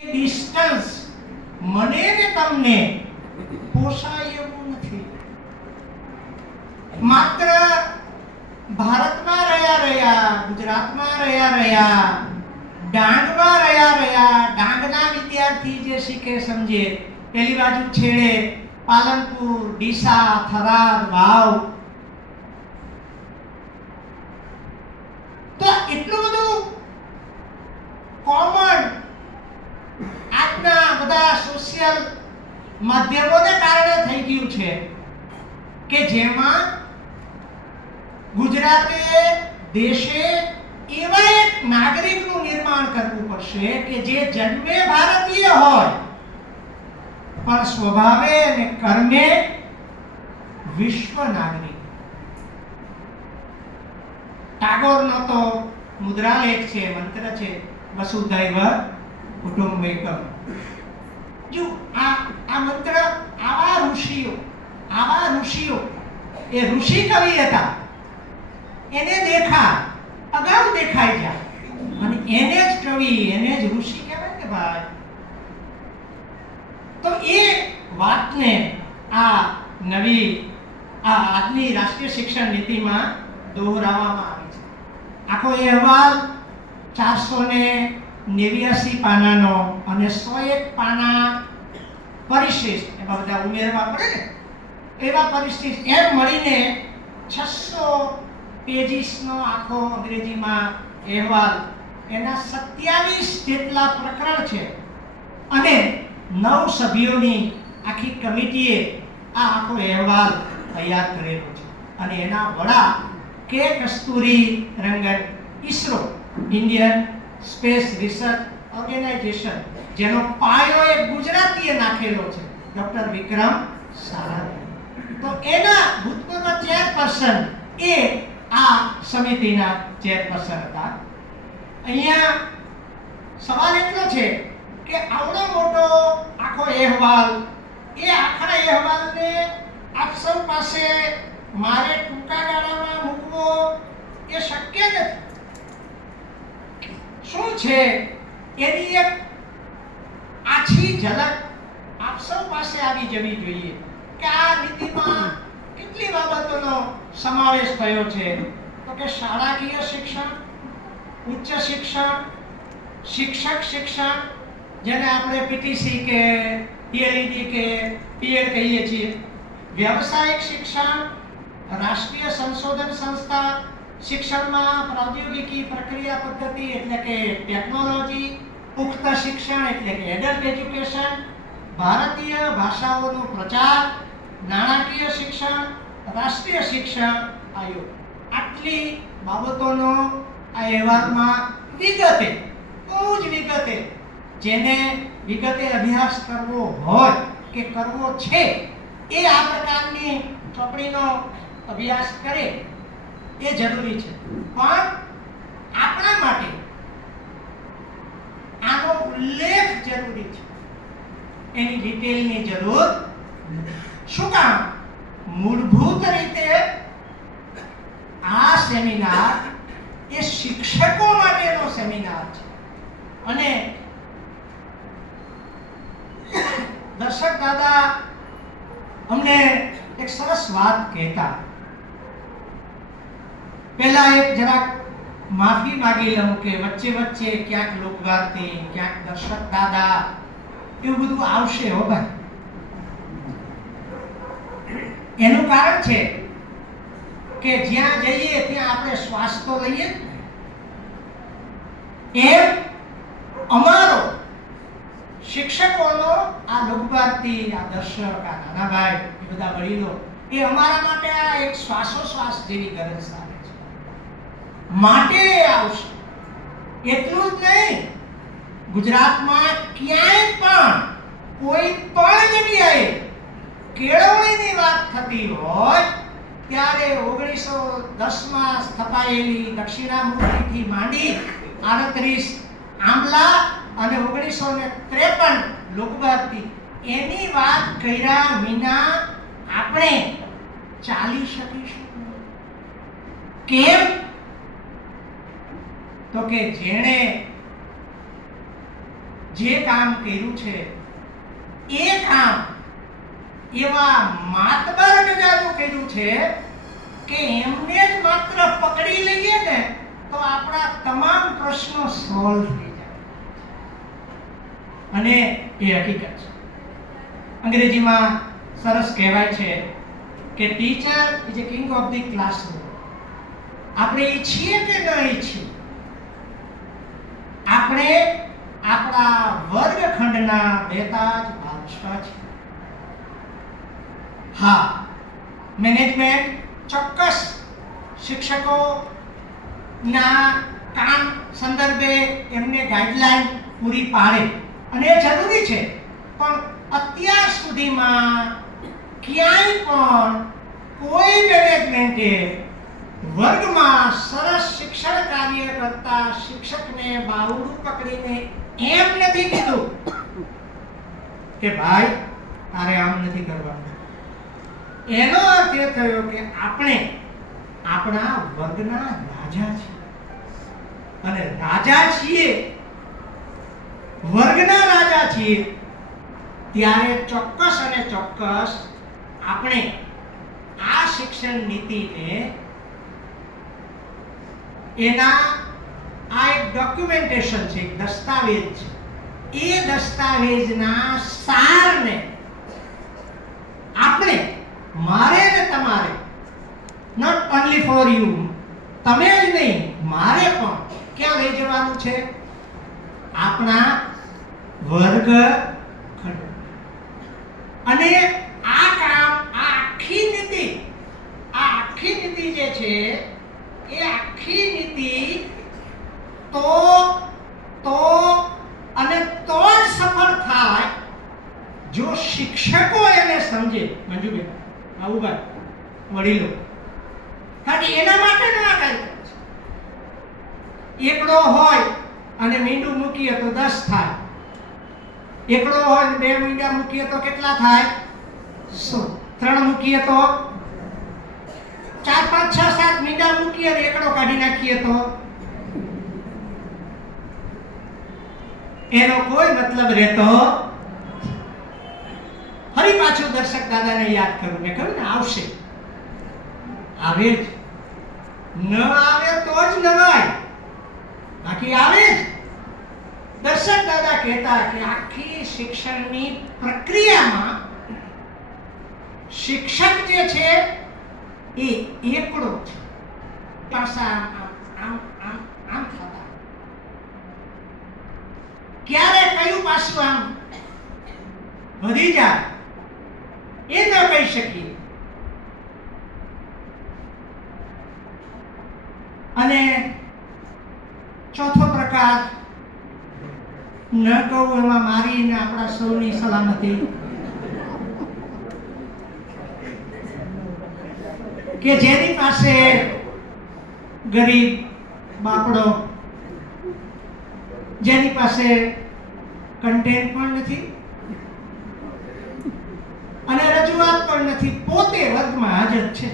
Distance મને ને તમને પોસાય એવું નથી. માત્ર ભારતમાં રહ્યા ગુજરાતમાં રહ્યા ડાંગમાં રહ્યા ડાંગના વિદ્યાર્થી જે શીખે સમજે, પેલી બાજુ છેડે પાલનપુર, ડીસા, થરાદ, વાવ, તો એટલું બધું કોમન આજના બધા સોશિયલ માધ્યમોને કારણે થઈ ગયું છે કે જેમાં ગુજરાતે દેશે એવા એક નાગરિકનું નિર્માણ કરવું પડશે કે જે જન્મે ભારતીય હોય પણ સ્વભાવે અને કર્મે વિશ્વ નાગરિક. ટાગોરનો તો મુદ્રાલેખ છે, મંત્ર છે, વસુધૈવ કુટુંબકમ. જો આ મંત્ર આવા ઋષિઓ એ ઋષિ કવિ હતા, એને અગાઉ દેખાઈ જાય અને એને જ કવિ, એને જ ઋષિ કહેવાય ને ભાઈ. તો એ વાતને આજની રાષ્ટ્રીય શિક્ષણ નીતિમાં દોહરાવવામાં આવી છે. આખો અહેવાલ 489 પાનાનો અને 101 પાના પરિશિષ્ટ, એમાં બધા ઉમેરવા પડે ને, એવા પરિશિષ્ટ એમ મળીને 600 પેજીસનો આખો અંગ્રેજીમાં અહેવાલ. એના 27 જેટલા પ્રકરણ છે અને 9 સભ્યોની આખી કમિટીએ આ આખો અહેવાલ તૈયાર કરેલો છે. અને એના વડા કે Kasturi Rangan, ISRO, Indian Space Research Organisation, જેનો પાયો એક ગુજરાતીએ નાખેલો છે, ડોક્ટર વિક્રમ સારાભાઈ. તો એના ભૂતપૂર્વ ચેરપર્સન એ આ સમિતિના ચેરપર્સન હતા. અહીંયા સવાલ એટલો છે કે આવડો મોટો આખો અહેવાલ, એ આખા અહેવાલને આપ સૌ પાસે મારે ટૂંકા ગાળામાં મૂકવો એ શક્ય નથી. શું છે એની એક આછી ઝલક આપ સૌ પાસે આવી જવી જોઈએ કે આ નીતિમાં કેટલી બાબતોનો સમાવેશ થયો છે. તો કે શાળાકીય શિક્ષણ, ઉચ્ચ શિક્ષણ, શિક્ષક શિક્ષણ, જેને આપણે પીટીસી કે ટીએલઈડી કે પીએડ કહીએ છીએ, વ્યવસાયિક શિક્ષણ, રાષ્ટ્રીય સંશોધન સંસ્થા, શિક્ષણમાં પ્રૌદ્યોગિકી પ્રક્રિયા પદ્ધતિ એટલે કે ટેકનોલોજી, પુખ્ત શિક્ષણ એટલે કે એડલ્ટ એજ્યુકેશન, ભારતીય ભાષાઓનો પ્રચાર, નાણાકીય શિક્ષણ, રાષ્ટ્રીય શિક્ષણ આયોગ. આટલી બાબતોનો આ અહેવાલમાં વિગતે, બહુ જ વિગતે, જેને વિગતે અભ્યાસ કરવો હોય કે કરવો છે એ આ પ્રકારની ચોપડીનો અભ્યાસ કરે એ જરૂરી છે. પણ આપણા માટે આનો ઉલ્લેખ જરૂરી છે, એની ડિટેલની જરૂર. શું કામ? મૂળભૂત રીતે આ સેમિનાર એ શિક્ષકો માટેનો સેમિનાર છે. અને દર્શક દાદા અમને એક સરસ વાત કહેતા, પહેલા એક જરાક માફી માંગી લઉં કે વચ્ચે ક્યાંક લોકવાર્તી, ક્યાંક દર્શક દાદા, એવું બધું આવશે હો ભાઈ. એનું કારણ છે કે જ્યાં જઈએ ત્યાં આપણે શ્વાસ તો લઈએ. એમ અમારો શિક્ષકોનો આ લોકવાર્તી, આ દર્શક, આ નાના ભાઈ, એ બધા વડીલો, એ અમારા માટે આ એક શ્વાસોશ્વાસ જેવી ગરજ સારે છે. માટે આવશે. એટલું જ નહીં, ગુજરાતમાં ક્યાંય પણ કોઈ પણ જગ્યાએ કેળવણીની વાત થતી હોય ત્યારે 1910માં સ્થપાયેલી દક્ષિણામૂર્તિથી માંડી 38 આંબલા અને 1953 લોકવાર્તી, એની વાત કર્યા વિના આપણે ચાલી શકીશું. કેમ? તો કે જેણે જે કામ કર્યું છે એ કામ એવા માતબર ગજાનું કર્યું છે કે એમને જ માત્ર પકડી લઈએ ને તો આપણા તમામ પ્રશ્નો સોલ્વ થઈ જાય. અને એ હકીકત છે. અંગ્રેજીમાં સરસ કહેવાય છે કે teacher is a king of the classroom. આપણે ઈચ્છીએ કે ન ઈચ્છીએ, આપણે આપણા વર્ગખંડના બેતાજ બાદશાહ છે. હા, મેનેજમેન્ટ ચોક્કસ શિક્ષકો ના કામ સંદર્ભે એમને ગાઈડલાઈન પૂરી પાડે અને એ જરૂરી છે. પણ અત્યાર સુધીમાં ક્યાંય પણ કોઈ મેનેજમેન્ટે વર્ગમાં સરસ શિક્ષણ કાર્ય કરતા શિક્ષકને બાવડું પકડીને એમ નથી કીધું કે ભાઈ તારે આમ નથી કરવાનું. એનો અર્થ એ થયો કે આપણે આપણા વર્ગના રાજા છીએ અને રાજા છીએ, વર્ગના રાજા છીએ, ત્યારે ચોક્કસ અને ચોક્કસ આપણે આ શિક્ષણ નીતિને એના આ એક ડોક્યુમેન્ટેશન છે, એક દસ્તાવેજ છે. એ દસ્તાવેજના સારને આપણે, મારે ને તમારે, નોટ ઓન્લી ફોર યુ, તમે જ નહીં, મારે પણ ક્યાં લઈ જવાનું છે? આપણા વર્ગ ખંડ. અને આ કામ, આ આખી નીતિ જે છે એ આખી નીતિ તો અને તો જ સફળ થાય જો શિક્ષકો એને સમજે. મંજુબેન, બાબુભાઈ, વડીલો, કારણ કે એના માટે આ કાર્યક્રમ છે. એકડો હોય અને મીંડું મૂકીએ તો 10 થાય. એકડો હોય અને 2 મીંડા મૂકીએ તો કેટલા થાય? 100. 3 મૂકીએ તો 4, 5, 6, 7 મીંડા મૂકીએ અને એકડો કાઢી નાખીએ તો એનો કોઈ મતલબ રહેતો. ફરી પાછું દર્શક દાદાને યાદ કરું, મેં કહ્યું ને આવશે, આવે જ, ન આવે તો જ નવાય, બાકી આવે જ. દર્શક દાદા કહેતા કે આખી શિક્ષણની પ્રક્રિયામાં શિક્ષક જે છે એ એકડો છે. પાસા આમ થતા, ક્યારે કયું પાસું આમ વધી જાય એ ન કહી શકીએ. અને ચોથો પ્રકાર, ન કહું એમાં મારી ને આપણા સૌની સલામતી, કે જેની પાસે ગરીબ બાપડો, જેની પાસે કન્ટેન્ટ પણ નથી અને રજૂઆત પણ નથી, પોતે વર્ગમાં હાજર છે.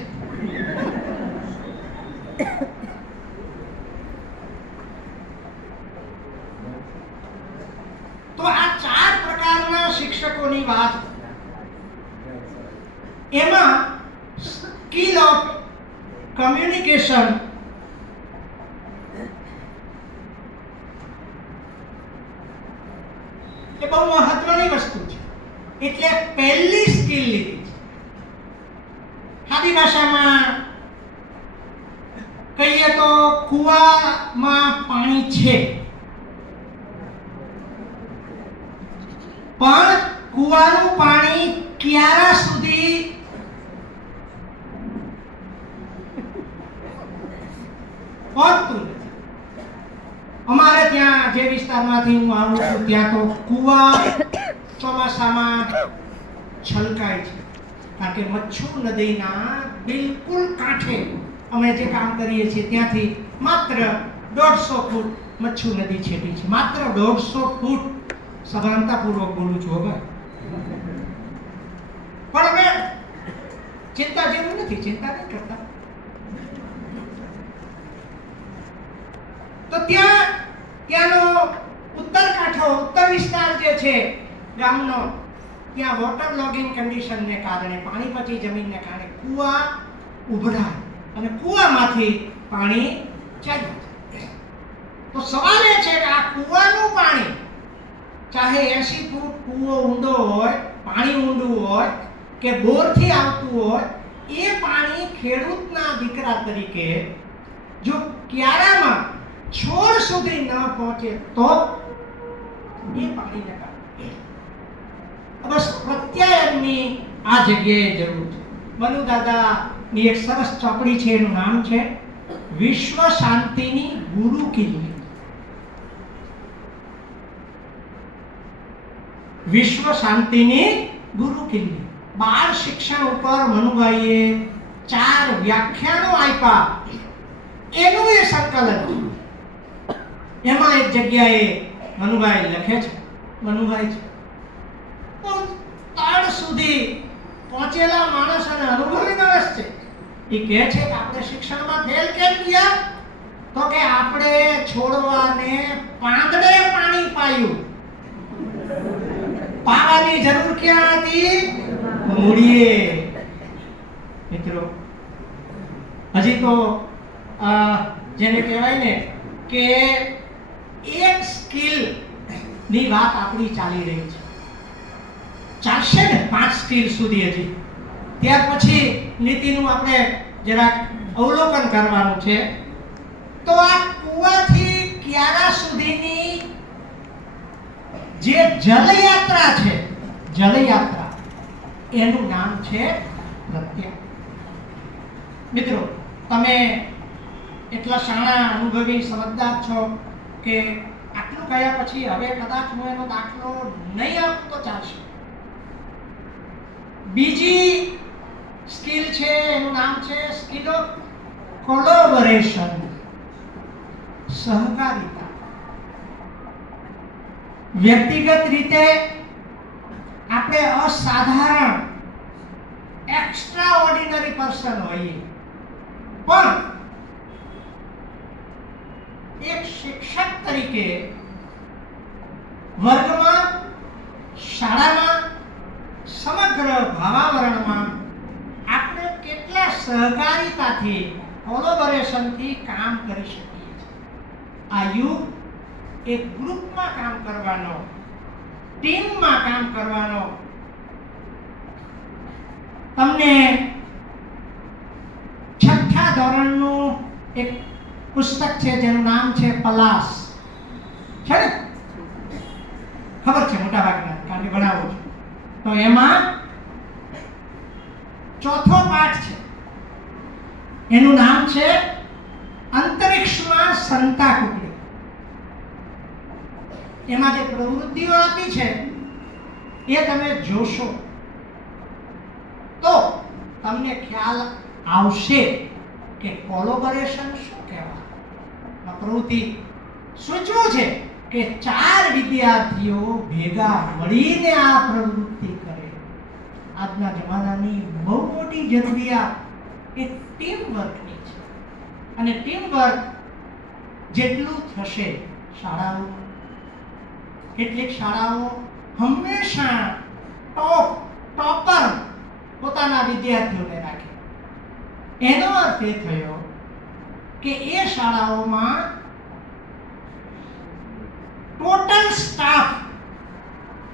તો આ 4 પ્રકારના શિક્ષકોની વાત, એમાં સ્કિલ ઓફ કમ્યુનિકેશન એ બહુ મહત્વની વસ્તુ છે. એટલે પહેલી સ્કિલ લીધી છે. સાદી ભાષામાં કહીએ તો કુવામાં પાણી છે, પણ કુવાનું પાણી ક્યારા સુધી પહોંચતું નથી. અમારે ત્યાં જે વિસ્તારમાંથી હું આવું છું ત્યાં તો કુવા ચોમાસામાં છલકાય છે, કારણ કે મચ્છુ નદીના બિલકુલ કાંઠે અમે જે કામ કરીએ છીએ ત્યાંથી માત્ર 150 ફૂટ મચ્છુ નદી છેટી છે. માત્ર 150 ફૂટ. સભાનતાપૂર્વક બોલું છું હવે, પણ અમે ચિંતા જેવું નથી, ચિંતા નહીં કરતા. તો ત્યાંનો ઉત્તર કાંઠો આખો ઉત્તર વિસ્તાર જે છે ગામનો, ત્યાં વોટર લોગિંગ કન્ડિશનને કારણે, પાણી પછી જમીનને કારણે કૂવા ઉભરાય અને કૂવામાંથી પાણી ચાલ્યું જાય. તો સવાલ એ છે કે આ કૂવાનું પાણી, ચાહે 80 ફૂટ કૂવો ઊંડો હોય, પાણી ઊંડું હોય કે બોરથી આવતું હોય, એ પાણી ખેડૂતના દીકરા તરીકે જો ક્યારામાં છોડ સુધી ન પહોંચે તો એ પાણીને કારણે બસ પ્રત્યાયનની આ જગ્યાએ જરૂર છે. મનુ દાદાની એક સરસ ચોપડી છે, એનું નામ છે વિશ્વ શાંતિની ગુરુ કિલ્લી. વિશ્વ શાંતિની ગુરુ કિલ્લી. બાળ શિક્ષણ ઉપર મનુભાઈએ 4 વ્યાખ્યાનો આપ્યા, એનું એ સંકલન છે. એમાં એક જગ્યાએ મનુભાઈ લખે છે, મનુભાઈ છે તળ સુધી પહોંચેલા માણસ અને અનુભવી માણસ છે. એ કહે છે કે આપણે શિક્ષણમાં ફેલ કેમ ગયા? તો કે આપણે છોડવાને પાંદડે પાણી પાયું. પાવાની જરૂર ક્યાં હતી? મૂડીએ. મિત્રો, હજી તો જેને કહેવાય ને કે એક સ્કિલ ની વાત આપણી ચાલી રહી છે. ચાલશે ને 5 સ્કિલ સુધી હજી. ત્યાર પછી નીતિનું આપણે જરાક અવલોકન કરવાનું છે. તો આ કૂવાથી ક્યારા સુધીની જે જલયાત્રા છે, જલયાત્રા, એનું નામ છે પ્રત્યાયન. મિત્રો, તમે એટલા શાણા, અનુભવી, સમજદાર છો કે આટલું કહ્યા પછી હવે કદાચ હું એનો દાખલો નહીં આપું તો ચાલશે. બીજી સ્કિલ છે, એનું નામ છે સ્કિલ ઓફ કોલેબોરેશન, સહકારિતા. વ્યક્તિગત રીતે આપણે અસાધારણ, એક્સ્ટ્રા ઓર્ડિનરી પર્સન હોઈએ, પણ એક શિક્ષક તરીકે વર્ગમાં, શાળામાં, સમગ્ર ભાવાવરણમાં આપણે કેટલા સહકારિતાથી, કોલેબોરેશનથી કામ કરી શકીએ છીએ. આ યુગ એક ગ્રુપમાં કામ કરવાનો, ટીમમાં કામ કરવાનો. તમને 6થા ધોરણનું એક પુસ્તક છે જેનું નામ છે પલાશ, છે ને? ખબર છે મોટા ભાગના, કારણ કે ભણાવું છું. તો એમાં 4થો પાઠ છે, એનું નામ છે અંતરિક્ષમાં સંતા કુકડી. એમાં જે પ્રવૃત્તિઓ આપી છે એ તમે જોશો તો તમને ખ્યાલ આવશે કે કોલેબોરેશન શું કહેવાય. આ પ્રવૃત્તિ સૂચવું છે કે 4 વિદ્યાર્થીઓ ભેગા મળીને આ પ્રવૃત્તિ કરે. આજના જમાનાની બહુ મોટી જરૂરિયાત એ ટીમ વર્કની છે. અને ટીમ વર્ક જેટલું થશે શાળાઓમાં, કેટલીક શાળાઓ હંમેશા ટોપર પોતાના વિદ્યાર્થીઓને રાખે. એનો અર્થ એ થયો કે એ શાળાઓમાં ટોટલ સ્ટાફ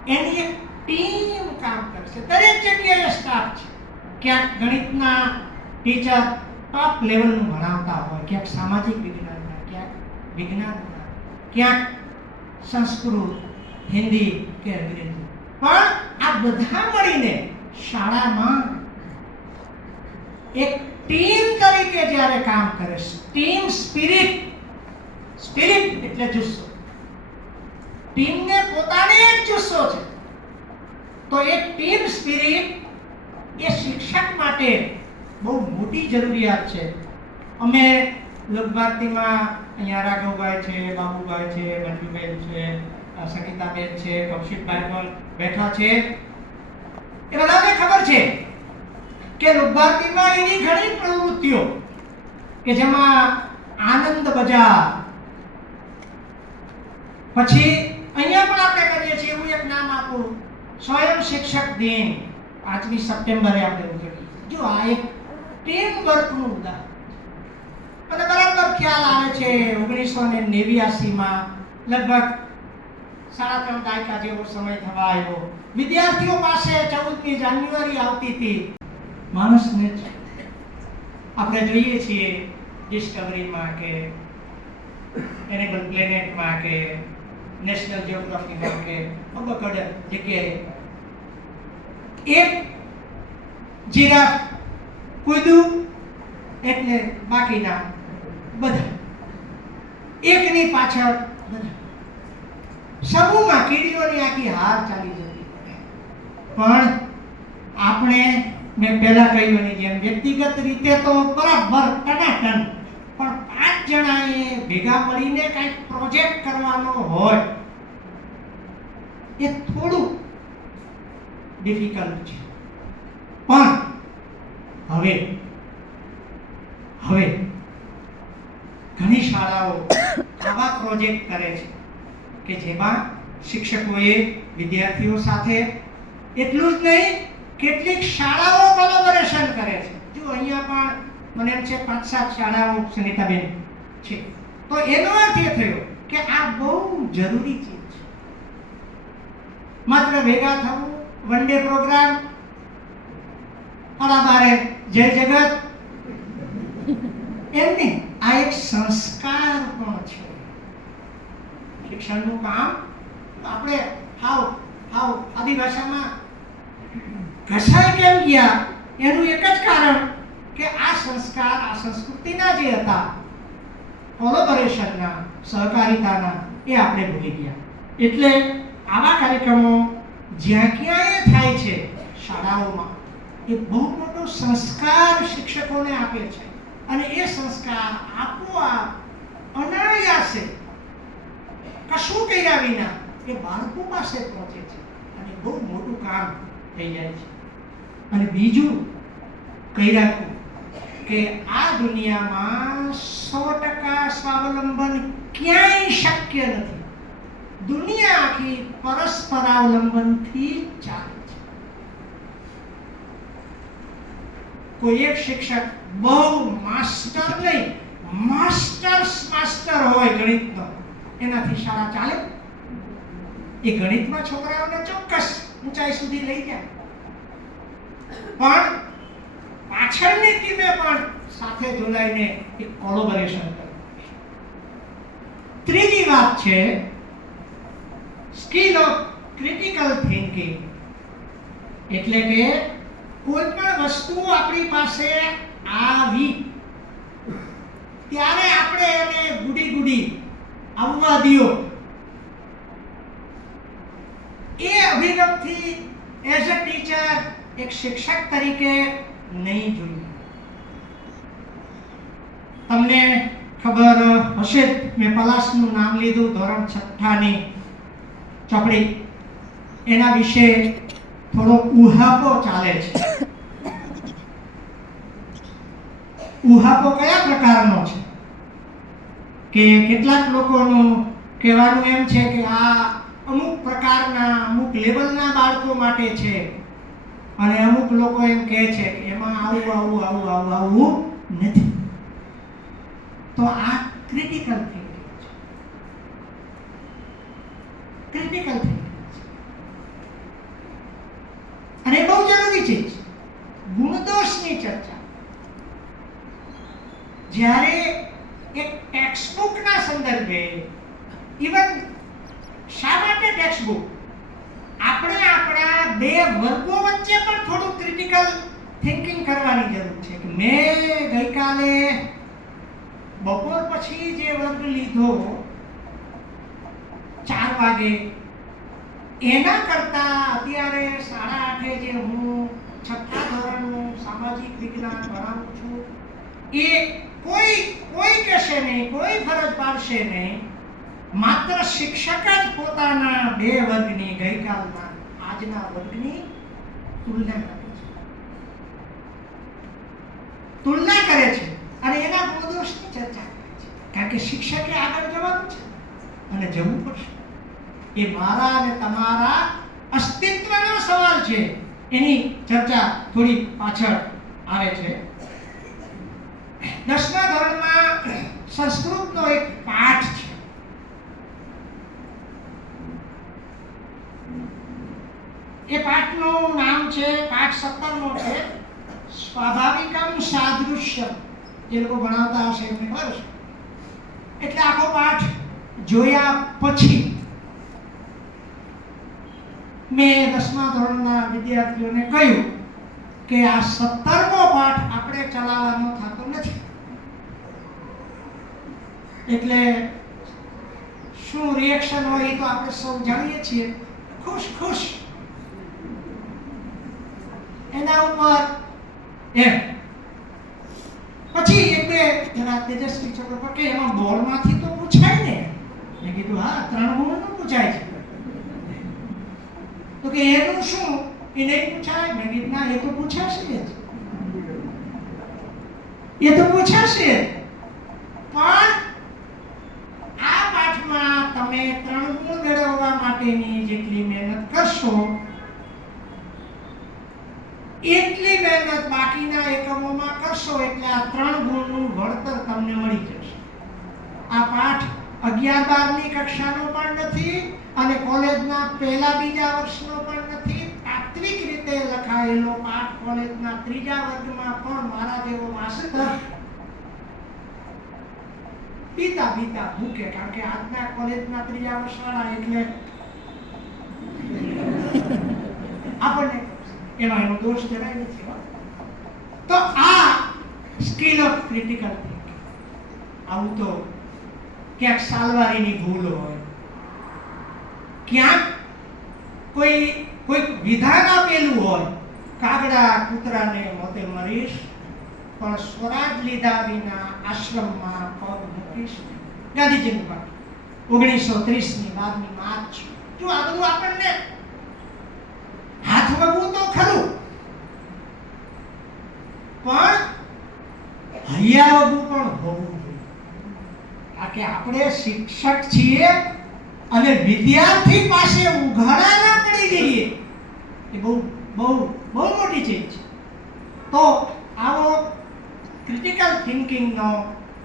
એની એક ટીમ કામ કરશે. દરેક જગ્યાએ સ્ટાફ છે. ક્યાંક ગણિતના ટીચર ટોપ લેવલનું ભણાવતા હોય, ક્યાંક સામાજિક વિજ્ઞાનના, ક્યાંક વિજ્ઞાનના, ક્યાંક સંસ્કૃત, હિન્દી કે અંગ્રેજી. પણ આ બધા મળીને શાળામાં એક ટીમ તરીકે જ્યારે કામ કરે, ટીમ સ્પિરિટ, સ્પિરિટ એટલે જુસ્સો. ટીમને પોતાને એક જુસ્સો છે. તો એક ટીમ સ્પિરિટ એ શિક્ષક માટે બહુ મોટી જરૂરિયાત છે. અમે લોકભારતીમાં અહીંયા રાઘવભાઈ છે, બાબુભાઈ છે, મંજુબેન છે, સંગીતાબેન છે, કૌશિકભાઈ પણ બેઠા છે. એ બધાને ખબર છે કે લોકભારતીમાં એવી ઘણી પ્રવૃત્તિઓ કે જેમાં આનંદ બજાર, પછી અહીંયા પણ આપણું સ્વયં શિક્ષક દિન 5મી સપ્ટેમ્બરે આપણે ઉજવીએ. જો આ એક ટીમ વર્કનું ઉદાહરણ અને બરાબર ખ્યાલ આવે છે 1989 માં લગભગ 3.5 દાયકા જેવો સમય થવા આવ્યો. વિદ્યાર્થીઓ પાસે 14મી જાન્યુઆરી આવતી હતી. માણસને આપણે જોઈએ છીએ ડિસ્કવરીમાં કે એનિમલ પ્લેનેટમાં કે નેશનલ જીઓગ્રાફીમાં કે અબકડ જગ્યાએ એક જીરાફ કૂદ્યું એટલે બાકીના બધા એકની પાછળ બધા સમૂહમાં કીડીઓની આખી હાર ચાલી જતી. પણ આપણે મેં પહેલા કહ્યું એની જેમ વ્યક્તિગત રીતે તો બરાબર ટનાટન, પણ 5 જણાએ ભેગા મળીને કંઈક પ્રોજેક્ટ કરવાનો હોય એ થોડું ડિફિકલ્ટ છે. પણ હવે ઘણી શાળાઓ આવા પ્રોજેક્ટ કરે છે કે જેમાં શિક્ષકોએ વિદ્યાર્થીઓ સાથે એટલું જ નહીં, કેટલીક શાળાઓ કોલેબોરેશન કરે છે. જો અહીંયા પણ મને એમ છે 5-7 શાળાઓ સુનીતાબેન છે. તો એનો અર્થ એ થયો કે આ બહુ જરૂરી ચીજ છે. માત્ર ભેગા થવું, વન ડે પ્રોગ્રામ, અરાબારે જય જગત એમ નહીં, આ એક સંસ્કાર પણ છે. શિક્ષણનું કામ આપણે હાવ આદિ ભાષામાં ઘસાઈ કેમ ગયા એનું એક જ કારણ કે આ સંસ્કાર, આ સંસ્કૃતિના જે હતા કોલેબોરેશનના, સહકારિતાના, એ આપણે ભૂલી ગયા. એટલે આવા કાર્યક્રમો જ્યાં ક્યાંય થાય છે શાળાઓમાં, એ બહુ મોટો સંસ્કાર શિક્ષકોને આપે છે. અને એ સંસ્કાર આપોઆપ અનાયાસે કશું કર્યા વિના એ બાળકો પાસે પહોંચે છે અને બહુ મોટું કામ થઈ જાય છે. અને બીજું કહી રાખવું કે આ દુનિયામાં 100% સ્વાવલંબન ક્યાંય શક્ય નથી. દુનિયા આખી પરસ્પરાવલંબનથી ચાલે છે. કોઈ એક શિક્ષક બહુ માસ્ટર નહીં, માસ્ટર હોય ગણિતનો, એનાથી શાળા ચાલે? એ ગણિતમાં છોકરાઓને ચોક્કસ ઊંચાઈ સુધી લઈ જાય, પણ પાછળની ટીમે પણ સાથે જોડાઈને એક કોલેબોરેશન કરે. ત્રીજી વાત છે સ્કિલ ઓફ ક્રિટિકલ થિંકિંગ. એટલે કે કોઈ પણ વસ્તુ આપણી પાસે આવી ત્યારે આપણે એને ગુડી આવવા દિયો, એ અભિગમથી એઝ અ ટીચર, એક શિક્ષક તરીકે નહીં જોઈએ. તમને ખબર હશે, મેં પલાશનું નામ લીધું, ધોરણ 6ની ચોપડી, એના વિશે થોડો ઉહાપો ચાલે છે. ઉહાપો કયા પ્રકારનો છે કે કેટલાક લોકોનું કહેવાનું એમ છે કે આ અમુક પ્રકારના, અમુક લેવલના બાળકો માટે છે, અને અમુક લોકો એમ કહે છે કે એમાં આવું નથી. તો આ ક્રિટિકલ થિંકિંગ છે. ક્રિટિકલ થિંકિંગ છે અને બહુ જરૂરી છે. ગુણદોષની ચર્ચા જ્યારે એક ટેક્સ્ટબુકના સંદર્ભે, ઇવન શા માટે ટેક્સ્ટબુક, આપણે આપણા બે વર્ગો વચ્ચે પણ થોડું ક્રિટિકલ થિંકિંગ કરવાની જરૂર છે. કે મેં ગઈકાલે બપોર પછી જે વર્ગ લીધો 4 વાગે, એના કરતા અત્યારે 8:30 જે હું 6થા ધોરણનું સામાજિક વિજ્ઞાન ભણાવું છું, એ કોઈ કહેશે નહીં, કોઈ ફરજ પાડશે નહીં. માત્ર શિક્ષક જ પોતાના બે વર્ગની, ગઈકાલના આજના વર્ગની તુલના કરે છે અને એના ગુણદોષની ચર્ચા કરે છે. કારણ કે શિક્ષકે આગળ જવાનું છે અને જવું પડશે. એ મારા અને તમારા અસ્તિત્વનો સવાલ છે, એની ચર્ચા થોડી પાછળ આવે છે. 10મા ધોરણમાં સંસ્કૃતનો એક પાઠ છે. એ પાઠનું નામ છે, પાઠ 17મો છે, સ્વાભાવિકમ સાદૃશ્યમ. જે લોકો ભણાવતા હશે એમને ખબર છે. એટલે આખો પાઠ જોયા પછી મેં 10મા ધોરણના વિદ્યાર્થીઓને કહ્યું કે આ 17મો પાઠ આપણે ચલાવવાનો થતો નથી. એટલે શું રિએક્શન હોય એ તો આપણે સૌ જાણીએ છીએ. ખુશ ખુશ એના ઉપર એમ. પછી એક બે જરા તેજસ્વી છોકરો કે એમાં બોર્ડમાંથી તો પૂછાય ને. મેં કીધું હા, 3 ગુણનું પૂછાય છે. તો કે એનું શું, એ નહીં પૂછાય? મેં કીધું ના, એ તો પૂછાશે જ, એ તો પૂછાશે. પણ આ પાઠમાં તમે 3 ગુણ મેળવવા માટેની જેટલી મહેનત કરશો એટલી મહેનત બાકીના એકમોમાં કરશો એટલે આ 3 ગુણનું વળતર તમને મળી જશે. આ પાઠ 11-12ની કક્ષાનો પણ નથી અને કોલેજના પહેલા બીજા વર્ષનો પણ નથી. તાત્વિક રીતે લખાયેલો પાઠ કોલેજના 3જા વર્ગમાં પણ મારા જેવો માસ્ટર પીતા ભૂકે. કારણ કે આજના કોલેજના 3જા વર્ષવાળા એટલે આપણને એમાં એનો દોષ જરાય નથી. તો આ સ્કિલ ઓફ ક્રિટિકલ થિંકિંગ. આવું તો ક્યાંક સાલવારીની ભૂલ હોય, ક્યાંક કોઈ વિધાન આપેલું હોય, કાગડા કૂતરાને મોતે મરીશ પણ સ્વરાજ લીધા વિના આશ્રમમાં પગ મૂકીશ. ગાંધીજીનું પાઠ 1930ની 12મી માર્ચ. જો આ બધું આપણને હાથ વગવું તો ખરું, પણ હૈયા વગવું પણ હોવું જોઈએ. કારણ કે આપણે શિક્ષક છીએ અને વિદ્યાર્થી પાસે ઉઘાડા ના પડી જઈએ એ બહુ મોટી ચીજ છે. તો આવો ક્રિટિકલ થિંકિંગનો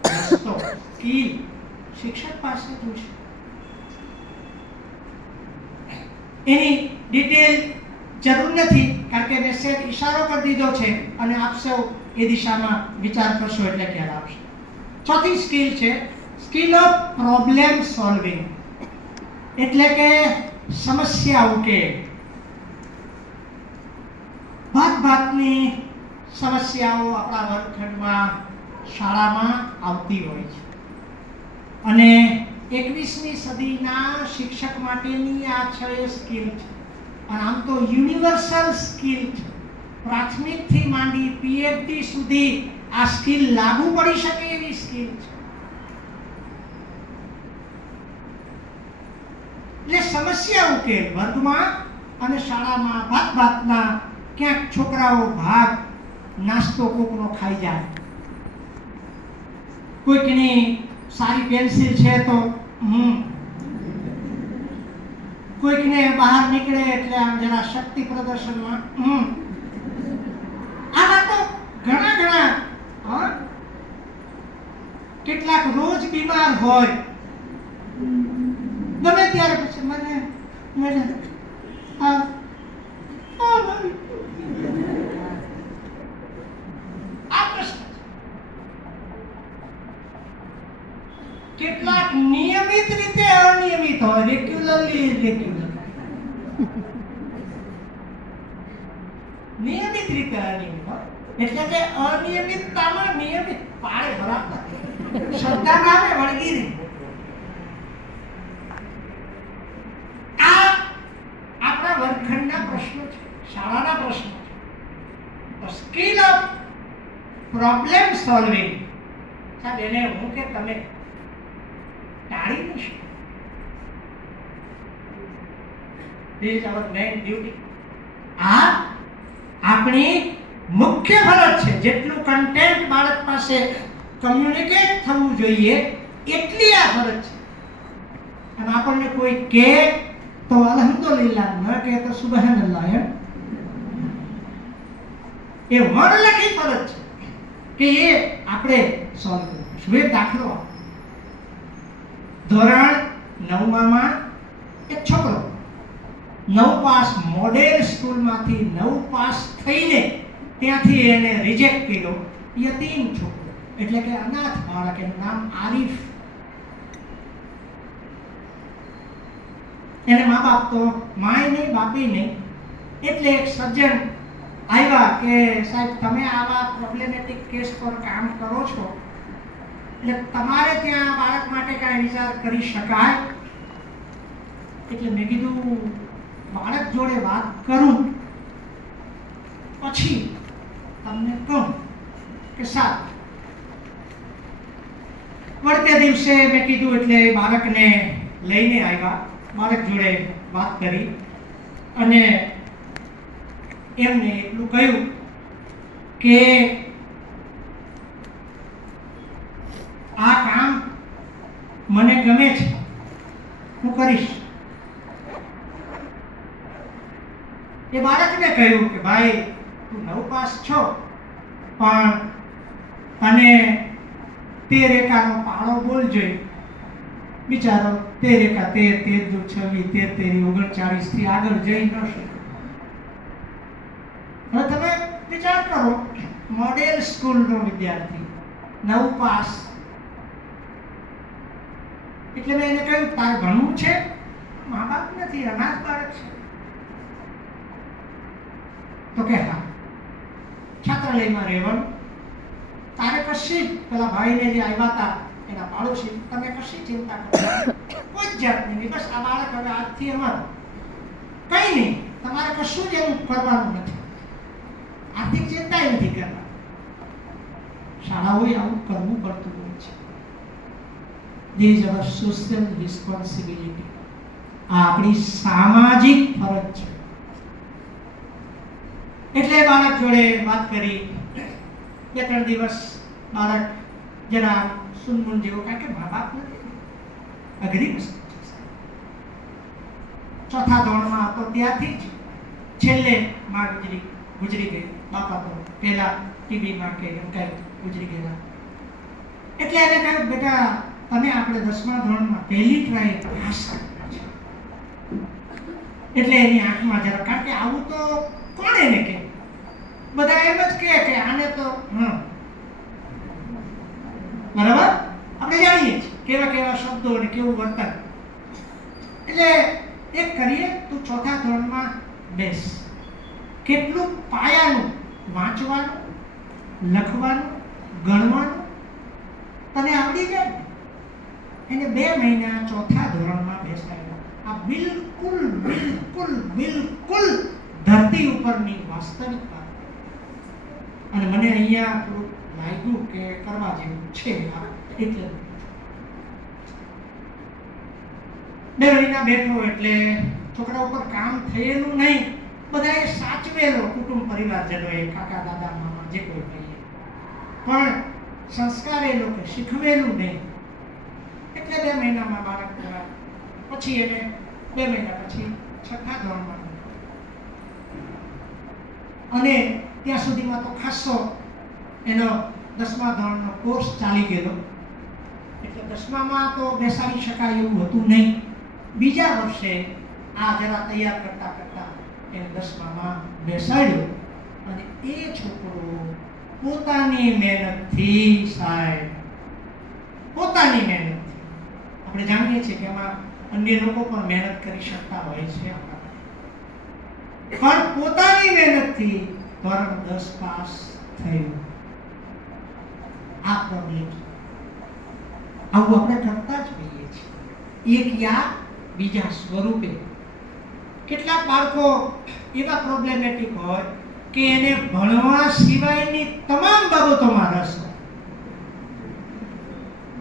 રસ્તો સ્કિલ શિક્ષક પાસે જોશે. એની ડિટેલ જરૂર નથી, કારણ કે મેં સેટ ઈશારો કરી દીધો છે અને આપ સૌ એ દિશામાં વિચાર કરશો એટલે ખ્યાલ આવશે. ચોથી સ્કિલ છે સ્કિલ ઓફ પ્રોબ્લેમ સોલ્વિંગ. એટલે કે સમસ્યા ઉકેલ. ભાતની સમસ્યાઓ આપણા વર્ગખંડમાં શાળામાં આવતી હોય છે અને 21મી સદીના શિક્ષક માટેની આ 6 સ્કિલ છે. અને આમ તો યુનિવર્સલ સ્કિલ છે. પ્રાથમિકથી માંડી પીએચડી સુધી આ સ્કિલ લાગુ પડી શકે એવી સ્કિલ છે. એટલે સમસ્યા ઉકેલ વર્ગમાં અને શાળામાં ભાતના ક્યાંક છોકરાઓ ભાત નાસ્તો કોકનો ખાઈ જાય, કોઈકની સારી પેન્સિલ છે તો કોઈકને બહાર નીકળે એટલે આમ જરા શક્તિ પ્રદર્શનમાં આમાં તો ઘણા કેટલાક રોજ બીમાર હોય, ગમે ત્યારે પછી મને કેટલાક નિયમિત રીતે અનિયમિત હોય, રેગ્યુલરલી ઇરેગ્યુલર. નિયમિત રીતે અનિયમિત હોય એટલે કે અનિયમિતતામાં નિયમિત પાડે બરાબર શ્રદ્ધા નામે વળગી રહી. આ આપણા વર્ગખંડના પ્રશ્નો છે, શાળાના પ્રશ્નો છે. તો સ્કિલ ઓફ પ્રોબ્લેમ સોલ્વિંગ સાહેબ એને હું કે તમે ટાળી ન શકો. This is our main duty. આ આપણી મુખ્ય ફરજ છે. જેટલું કન્ટેન્ટ બાળક પાસે કમ્યુનિકેટ થવું જોઈએ એટલી આ ફરજ છે. અને આપણને કોઈ કે તો અલ્હમ્દુલિલ્લાહ ન કહે તો સુબહાનલ્લાહ. એ વણલખી ફરજ છે કે એ આપણે સોલ્વ કરવું. એક દાખલો ધોરણ 9માં એક છોકરો 9 પાસ મોડેલ સ્કૂલમાંથી 9 પાસ થઈને ત્યાંથી એને રિજેક્ટ કર્યો. યતીમ છોકરો એટલે કે અનાથ બાળક, એનું નામ આરીફ. એને મા બાપ તો માય નહીં બાપી નહીં. એટલે એક સજ્જન આવ્યા કે સાહેબ તમે આવા પ્રોબ્લેમેટિક કેસ પર કામ કરો છો, એટલે તમારે ત્યાં બાળક માટે કાંઈ વિચાર કરી શકાય? એટલે મેં કીધું બાળક જોડે વાત કરું પછી તમને કહું કે સાહેબ. વળતે દિવસે મેં કીધું એટલે બાળકને લઈને આવ્યા, બાળક જોડે વાત કરી અને એમને એટલું કહ્યું કે આ કામ મને ગમે છે, હું કરીશ. એ બાળકને કહ્યું કે ભાઈ તું 9 પાસ છો પણ તને 13 એકાનો પાળો બોલજો. બિચારો 13 એકા 13, 13 દુ 26, 13 તેરી 39 થી આગળ જઈ ન શકે. હવે તમે વિચાર કરો, મોડેલ સ્કૂલનો વિદ્યાર્થી 9 પાસ. એટલે મેં એને કહ્યું તારે ભણવું છે? મા બાપ નથી, અનાથ બાળક છે. તો કે હા, છાત્રાલયમાં રહેવાનું. તારે કશી પેલા ભાઈને જે આવ્યા હતા એના પાડોશી, તમે કશી ચિંતા કરો, કોઈ જ જાતની નહીં. બસ આ બાળક હવે આજથી અમારું કઈ નહીં, તમારે કશું જ એવું કરવાનું નથી, આર્થિક ચિંતા નથી કરવાની. શાળાઓએ આવું કરવું પડતું હોય છે. This is our social responsibility. આ આપણી સામાજિક ફરજ છે. એટલે બાળક જોડે વાત કરી. 2-3 દિવસ બાળક જરા સુનમુન જેવો, કારણ કે મા બાપ નથી, અઘરી વસ્તુ છે. 4થા ધોરણમાં હતો ત્યાંથી જ છેલ્લે માં ગુજરી ગઈ. બાપા તો પહેલા ટીબીમાં કે એમ કઈ ગુજરી ગયેલા. એટલે એને કહ્યું બેટા તને આપણે 10મા ધોરણમાં પહેલી ટ્રાય પાસ કરવી છે. એટલે એની આંખમાં જરા, કારણ કે આવું તો કોણ એને કહે, બધા એમ જ કહે કે આને તો બરાબર આપણે જાણીએ છીએ કેવા કેવા શબ્દો અને કેવું વર્તન. એટલે એક કરીએ, તું 4થા ધોરણમાં બેસ. કેટલું પાયાનું વાંચવાનું, લખવાનું, ગણવાનું તને આવડી જાય. એને 2 મહિના 4થા ધોરણમાં બેસાડ્યો. આ બિલકુલ બિલકુલ બિલકુલ ધરતી ઉપરની વાસ્તવિકતા. અને મને અહીંયા થોડું લાગ્યું કે કરવા જેવું છે. એટલે 2 મહિના બેઠો એટલે છોકરા ઉપર કામ થયેલું નહીં. બધાએ સાચવેલો, કુટુંબ પરિવારજનોએ, કાકા દાદા મામા જે કોઈ કહીએ, પણ સંસ્કાર એ લોકો શીખવેલું નહીં. એટલે 2 મહિનામાં બાળક કરાય. પછી એને 2 મહિના પછી 6થા ધોરણમાં, અને ત્યાં સુધીમાં તો ખાસો એનો 10મા ધોરણનો કોર્સ ચાલી ગયેલો. એટલે 10મામાં તો બેસાડી શકાય એવું હતું નહીં. બીજા વર્ષે આ જરા તૈયાર કરતા કરતા એને 10મામાં બેસાડ્યો. અને એ છોકરો પોતાની મહેનતથી, સાહેબ પોતાની મહેનતથી, આપણે જાણીએ છીએ કે એમાં અન્ય લોકો પણ મહેનત કરી શકતા હોય છે, પણ પોતાની મહેનતથી ધોરણ 10 પાસ થયું. આ પ્રોબ્લેમ આવું આપણે કરતા જ હોઈએ છીએ, એક યા બીજા સ્વરૂપે. કેટલાક બાળકો એવા પ્રોબ્લેમેટિક હોય કે એને ભણવા સિવાયની તમામ બાબતોમાં રસ હોય.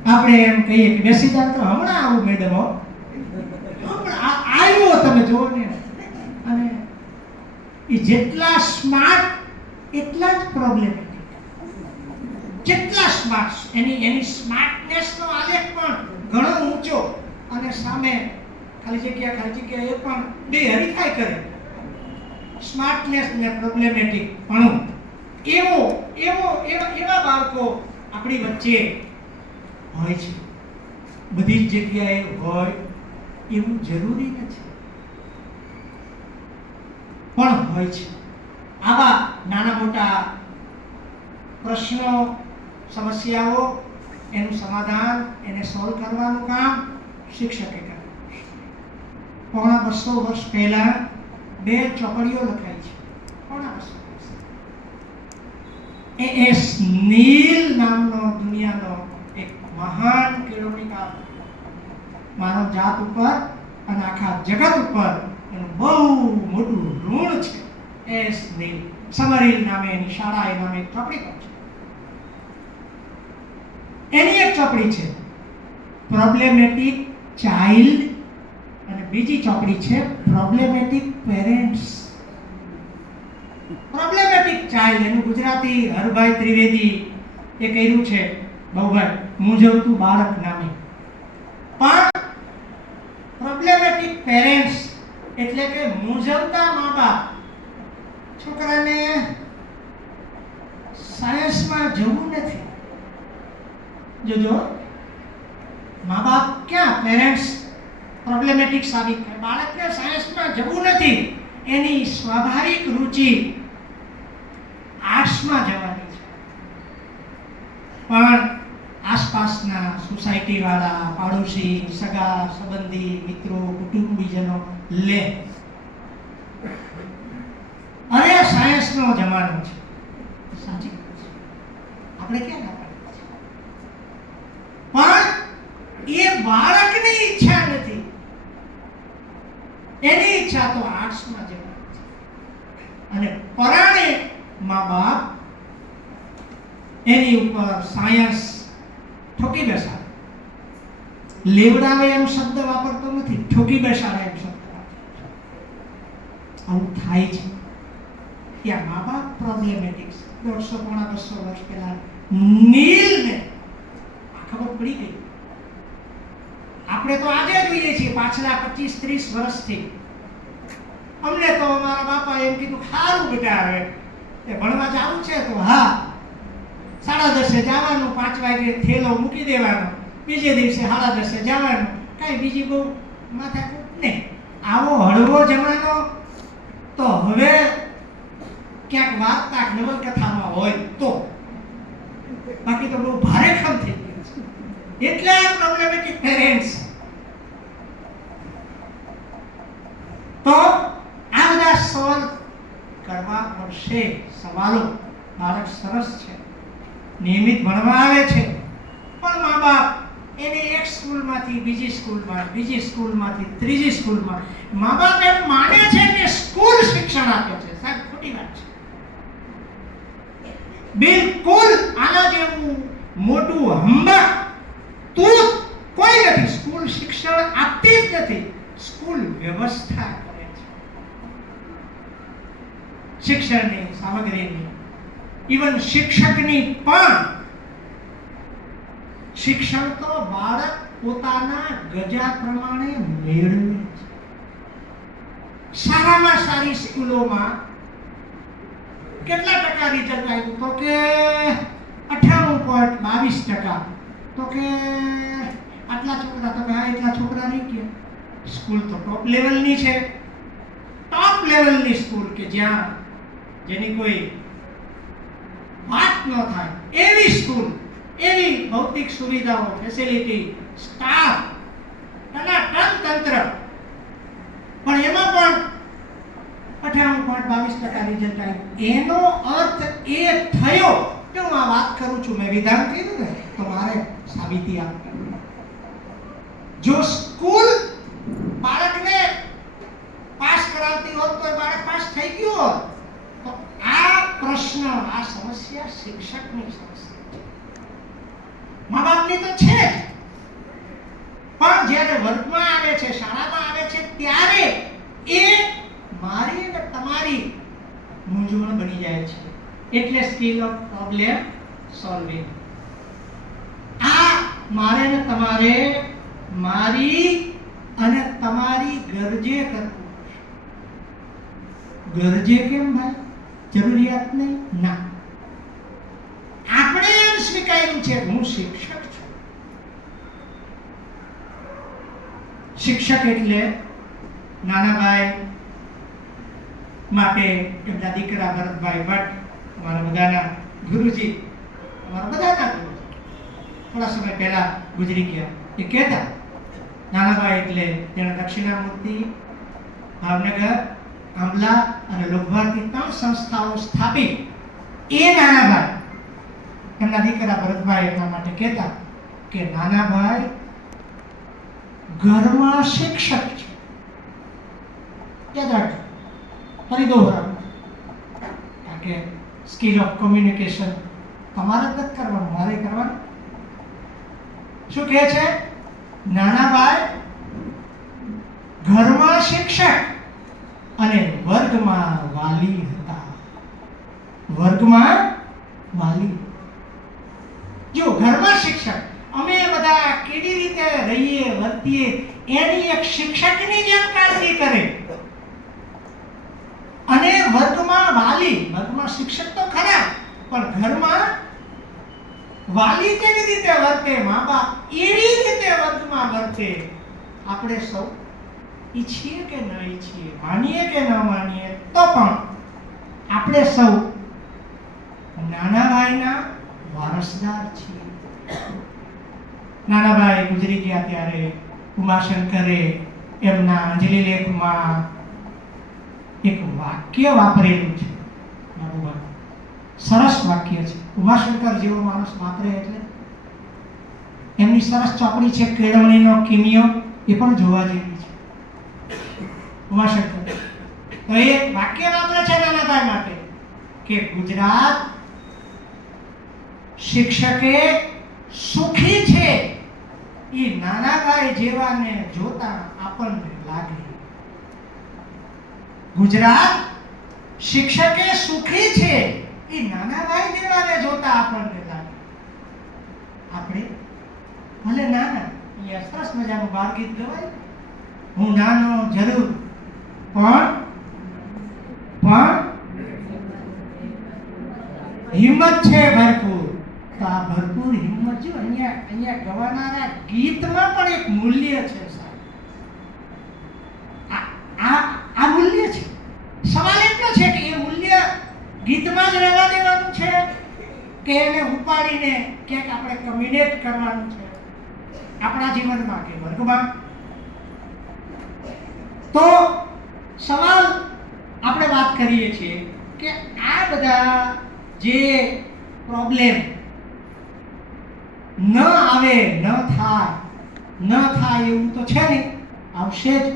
આપણે એમ કહીએ કે બેસી જાવ તો હમણાં આવું મેડમ, હમણાં આવ્યો તમે જોવો ને. અને એ જેટલા સ્માર્ટ એટલા જ પ્રોબ્લેમેટિક. જેટલા સ્માર્ટ એની સ્માર્ટનેસનો આલેખ પણ ઘણો ઊંચો, અને સામે ખાલી જગ્યા એ પણ બે હરીફાઈ કરે. સ્માર્ટનેસ ને પ્રોબ્લેમેટિક પણ એવા બાળકો આપણી વચ્ચે હોય છે. બધી જ જગ્યાએ હોય એવું જરૂરી નથી, પણ હોય છે. આવા નાના મોટા પ્રશ્નો, સમસ્યાઓ, એનું સમાધાન, એને સોલ્વ કરવાનું કામ શિક્ષકે કર્યું. પોણા 200 વર્ષ પહેલા 2 ચોપડીઓ લખાઈ છે. પોણા 200 વર્ષ. એ.એસ. નીલ નામનો દુનિયાનો એક મહાન કેળવણીકાર માનવ જાત ઉપર અને આખા જગત ઉપર એનું બહુ મોટું ઋણ છે. એસ નીલ સમરીલ નામે એની શાળા, એ નામે એક ચોપડી પણ છે. એની એક ચોપડી છે પ્રોબ્લેમેટિક ચાઇલ્ડ અને બીજી ચોપડી છે પ્રોબ્લેમેટિક પેરેન્ટ્સ. પ્રોબ્લેમેટિક ચાઇલ્ડ એનું ગુજરાતી હરભાઈ ત્રિવેદી એ કર્યું છે બહુભાઈ મૂંઝવતું બાળક નામે. પણ પ્રોબ્લેમેટિક પેરેન્ટ્સ એટલે કે મૂંઝવતા મા બાપ. છોકરાને સાયન્સમાં જવું નથી. જોજો, મા બાપ ક્યાં પેરેન્ટ્સ પ્રોબ્લેમેટિક સાબિત થાય. બાળકને સાયન્સમાં જવું નથી, એની સ્વાભાવિક રુચિ આર્ટ્સમાં જવાની છે. પણ આસપાસના સોસાયટી વાળા, પાડોશી, સગા સંબંધી, મિત્રો, કુટુંબીજનો લે અરે સાયન્સનો જમાનો છે. સાચી વાત છે, આપણે ક્યાં ના પાડીએ છીએ. પણ એ બાળકની ઈચ્છા નથી, એની ઈચ્છા તો આર્ટ્સમાં જવાની છે. અને પરાણે મા બાપ એની ઉપર સાયન્સ ઠોકી બેસાડે. લેવડાવે એમ શબ્દ વાપરતો નથી, ઠોકી બેસાડે એમ શબ્દ વાપરે. આવું થાય છે. ત્યાં મા બાપ પ્રોબ્લેમેટિક. 150 પોણા 200 વર્ષ પહેલા નીલને આ ખબર પડી ગઈ. આપણે તો આજે જોઈએ છીએ પાછલા 25-30 વર્ષથી. અમને તો મારા બાપા એમ કીધું, સારું બેટા હવે એ ભણવા જવું છે તો હા 10:30 જવાનું, 5 વાગે થેલો મૂકી દેવાનો, બીજે દિવસે 10:30 જવાનું. કઈ બીજી બહુ માથાકૂટ નહીં. આવો હળવો જમાનો તો હવે ક્યાંક વાર્તા નવલકથામાં હોય તો, બાકી તો બહુ ભારેખમ થઈ ગયું છે. એટલા પ્રોબ્લેમેટિક પેરેન્ટ્સ. તો આ બધા સોલ્વ કરવા પડશે સવાલો. બાળક સરસ છે, નિયમિત ભણવા આવે છે, પણ મા બાપ એને એક સ્કૂલમાંથી બીજી સ્કૂલમાં, બીજી સ્કૂલમાંથી ત્રીજી સ્કૂલમાં. મા બાપ એમ માને છે કે સ્કૂલ શિક્ષણ આપે છે. સાહેબ, ખોટી વાત છે. બિલકુલ આના જેવું મોટું હંબક તું કોઈ નથી. સ્કૂલ શિક્ષણ આપતી જ નથી, સ્કૂલ વ્યવસ્થા કરે છે. શિક્ષણની સામગ્રીની, ઇવન શિક્ષકની પણ. શિક્ષણ તો બાળક પોતાના ગજા પ્રમાણે મેળવે છે. સારામાં સારી સ્કૂલોમાં કેટલા ટકા રિઝલ્ટ આવ્યું? તો કે 98.22%. તો કે આટલા છોકરા, તો કે હા એટલા છોકરા નહીં ગયા. સ્કૂલ તો ટોપ લેવલની છે. ટોપ લેવલની સ્કૂલ કે જ્યાં જેની કોઈ વાત ન થાય એવી સ્કૂલ, એવી ભૌતિક સુવિધાઓ, ફેસિલિટી, સ્ટાફ, તંત્ર. પણ એમાં પણ 98.22% રિઝલ્ટ આવ્યું. એનો અર્થ એ થયો કે હું આ વાત કરું છું, મેં વિધાન કર્યું ને, તો મારે સાબિતી આપવી. જો સ્કૂલ બાળકને પાસ કરાવતી હોત તો બાળક પાસ થઈ ગયું હોત. તો આ પ્રશ્ન, આ સમસ્યા શિક્ષકની સમસ્યા છે. મા બાપની તો છે જ, પણ જ્યારે વર્ગમાં આવે છે, શાળામાં આવે છે, ત્યારે એ મારી અને તમારી મૂંઝવણ બની જાય છે. એટલે સ્કિલ ઓફ પ્રોબ્લેમ સોલ્વિંગ. આ મારે ને તમારે મારી અને તમારી ગરજે કરવું પડશે. ગરજે કેમ ભાઈ? જરૂરિયાત નહીં ના. આપણે એમ સ્વીકાર્યું છે હું શિક્ષક છું. શિક્ષક એટલે નાના ભાઈ માટે એમના દીકરા ભરતભાઈ ભટ્ટ, અમારા બધાના ગુરુજી, અમારા બધાના ગુરુજી થોડા સમય પહેલા ગુજરી ગયા. એ કહેતા નાનાભાઈ એટલે તેના દક્ષિણામૂર્તિ, ભાવનગર, આંબલા અને લોકભારતી 3 સંસ્થાઓ સ્થાપી એ નાનાભાઈ એમના દીકરા ભરતભાઈ એટલા માટે કહેતા કે નાનાભાઈ ઘરમાં શિક્ષક છે. યાદ રાખજો, ફરી દોહરાવું, કારણ કે સ્કિલ ઓફ કોમ્યુનિકેશન તમારે જ નથી કરવાનું, મારે કરવાનું. શું કહે છે? નાનાભાઈ ઘરમાં શિક્ષક અને વર્ગમાં વાલી હતા. વર્ગમાં વાલી. જો ઘરમાં શિક્ષક, અમે બધા કેવી રીતે રહીએ વર્તીએ એની એક શિક્ષકની જેમ કાળજી કરે, અને વર્ગમાં વાલી, વર્ગમાં શિક્ષક તો ખરા પણ ઘરમાં વાલી કેવી રીતે વર્તે, મા બાપ એવી રીતે વર્ગમાં વર્તે. આપણે સૌ ઈચ્છીએ કે ન ઈચ્છીએ, માનીએ કે ન માનીએ, તો પણ આપણે સૌ નાના ભાઈના વારસદાર છીએ. નાના ભાઈ ગુજરી ગયા ત્યારે ઉમાશંકરે એમના અંજલિ લેખમાં એક વાક્ય વાપરેલું છે. સરસ વાક્ય છે. ઉમાશંકર જેવો માણસ વાપરે એટલે એમની સરસ ચોપડી છે કેળવણીનો કિમિયો, એ પણ જોવા જેવી છે. ઉમાશંકર તો એ વાક્ય વાપરે છે નાનાભાઈ માટે કે ગુજરાત શિક્ષકે સુખી છે એ નાનાભાઈ જેવાને જોતા આપણને લાગે. ગુજરાત શિક્ષકે સુખી છે એ નાનાભાઈ જેવાને જોતા આપણને લાગે. આપણે ભલે નાના, અહીંયા સરસ મજાનું બાળ ગીત ગવાય, હું નાનો જરૂર પણ હિંમત છે ભરપૂર. તો આ ભરપૂર હિંમત જો અહીંયા ગવાનારા ગીતમાં પણ એક મૂલ્ય છે સાહેબ. આ મૂલ્ય છે. સવાલ એટલો છે કે એ મૂલ્ય ગીતમાં જ રહેવા દેવાનું છે કે એને ઉપાડીને ક્યાંક આપણે કમ્યુનિકેટ કરવાનું છે આપણા જીવનમાં કે વર્ગમાં. તો સવાલ આપણે વાત કરીએ છીએ કે આ બધા જે પ્રોબ્લેમ ન આવે, ન થાય એવું તો છે નહીં, આવશે જ.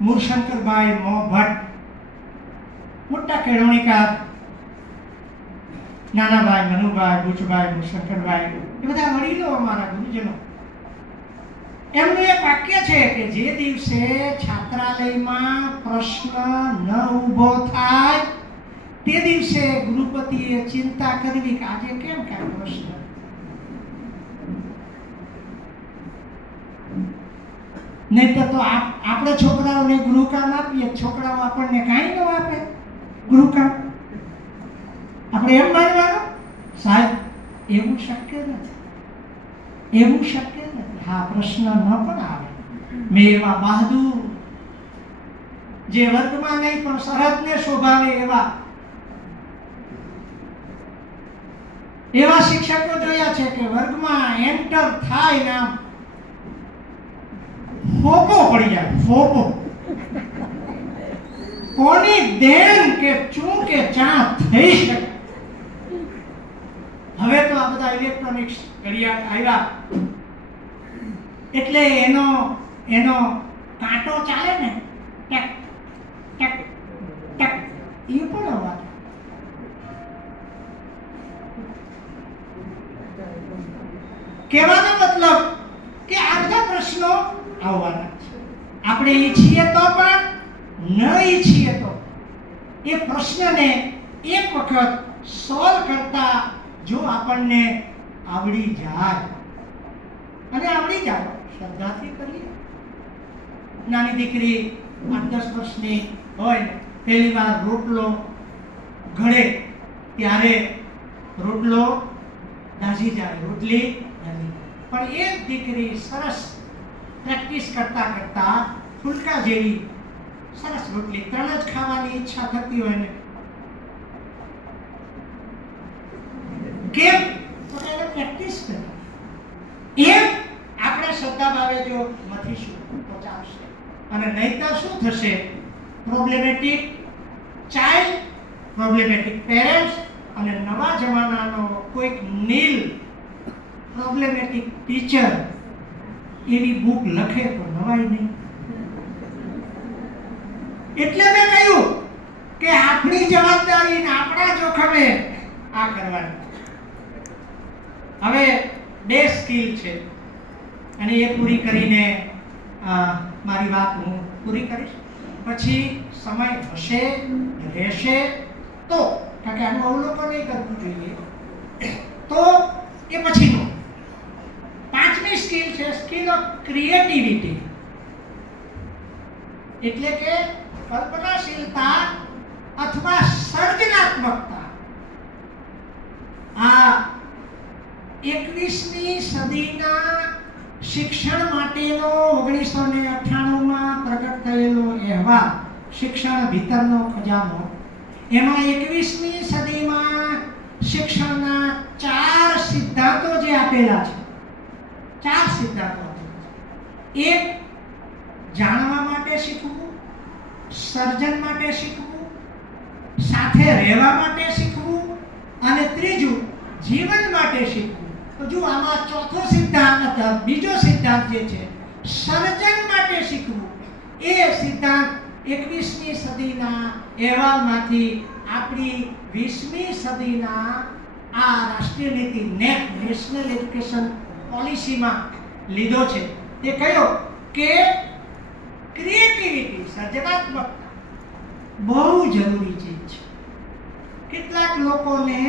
મૂળશંકરભાઈ મો ભટ્ટ મોટા કેળવણીકાર, નાનાભાઈ મનુભાઈ, બુચભાઈ, મૂળશંકરભાઈ, એ બધા વડીલો અમારા ગુરુજનો. એમનું એક વાક્ય છે કે જે દિવસે છાત્રાલયમાં પ્રશ્ન ન ઊભો થાય તે દિવસે ગુરુપતિએ ચિંતા કરવી કે આજે કેમ કાંઈ પ્રશ્ન. નહીં તો આપણે છોકરાઓને ગૃહકામ આપીએ, છોકરાઓ આપણને કાંઈ ન આપે ગૃહકામ. આપણે એમ માનવાનું સાહેબ એવું શક્ય નથી, એવું શક્ય નથી. હા, પ્રશ્ન ન પણ આવે. મેં એવા બહાદુર જે વર્ગમાં નહીં પણ સરહદને શોભાવે એવા શિક્ષકો જોયા છે કે વર્ગમાં એન્ટર થાય ના ફોપો પડી જાય. ફોપો કોની દેન કે ચૂ કે ચા થઈ શકે. હવે તો આ બધા ઇલેક્ટ્રોનિક્સ ઘડિયાળ આવ્યા એટલે એનો કાંટો ચાલે ને, ટેક ટેક ટેક, એ પણ અવાજ. કહેવાનો મતલબ કે આ બધા પ્રશ્નો આવવાના છે. આપણે ઈચ્છીએ તો પણ ન ઈચ્છીએ તો એ પ્રશ્નને એક વખત સોલ્વ કરતા જો આપણને આવડી જાય, અને આવડી જાય શ્રદ્ધાથી કરીએ નાની દીકરી 8-10 વર્ષની હોય ને પહેલી વાર રોટલો ઘડે ત્યારે રોટલો દાઝી જાય, રોટલી દાઝી જાય. પણ એ દીકરી સરસ પ્રેક્ટિસ કરતા કરતા ફૂલકા જેવી સરસ રોટલી 3 જ ખાવાની ઈચ્છા થતી હોય ને, કેમ તો એને પ્રેક્ટિસ કરી. એમ આપણે શ્રદ્ધા ભાવે જો મથીશું તો ચાલશે. અને નહીતર શું થશે? પ્રોબ્લેમેટિક ચાઇલ્ડ, પ્રોબ્લેમેટિક પેરેન્ટ્સ અને નવા જમાનાનો કોઈક નીલ પ્રોબ્લેમેટિક ટીચર એવી બુક લખે તો નવાય નહીં. એટલે મેં કહ્યું કે આપણી જવાબદારી ને આપણા જોખમે આ કરવાનું. હવે 2 સ્કિલ છે અને એ પૂરી કરીને મારી વાત હું પૂરી કરીશ. પછી સમય હશે રહેશે તો, કારણ કે આનું અવલોકન નહીં કરવું જોઈએ, તો એ પછીનો 5મી સ્કિલ છે સ્કિલ ઓફ ક્રિએટિવિટી. એટલે કે કલ્પનાશીલતા અથવા સર્જનાત્મકતા. આ 21મી સદીના શિક્ષણ માટેનો 1998માં પ્રગટ થયેલો અહેવાલ શિક્ષણ ભીતરનો ખજાનો, એમાં 21મી સદીમાં શિક્ષણના 4 સિદ્ધાંતો જે આપેલા છે, 4 સિદ્ધાંતો. એક, જાણવા માટે શીખવું, સર્જન માટે શીખવું, સાથે રહેવા માટે શીખવું, અને ત્રીજું જીવન માટે શીખવું. તો જો આમાં ચોથો સિદ્ધાંત અથવા બીજો સિદ્ધાંત જે છે સર્જન માટે શીખવું, એ સિદ્ધાંત 21મી સદીના અહેવાલમાંથી આપણી 20મી સદીના આ રાષ્ટ્રીય નીતિ નેપ, નેશનલ એજ્યુકેશન પોલિસીમાં લીધો છે. તે કયો કે ક્રિએટિવિટી, સર્જનાત્મકતા બહુ જરૂરી ચીજ છે. કેટલાક લોકોને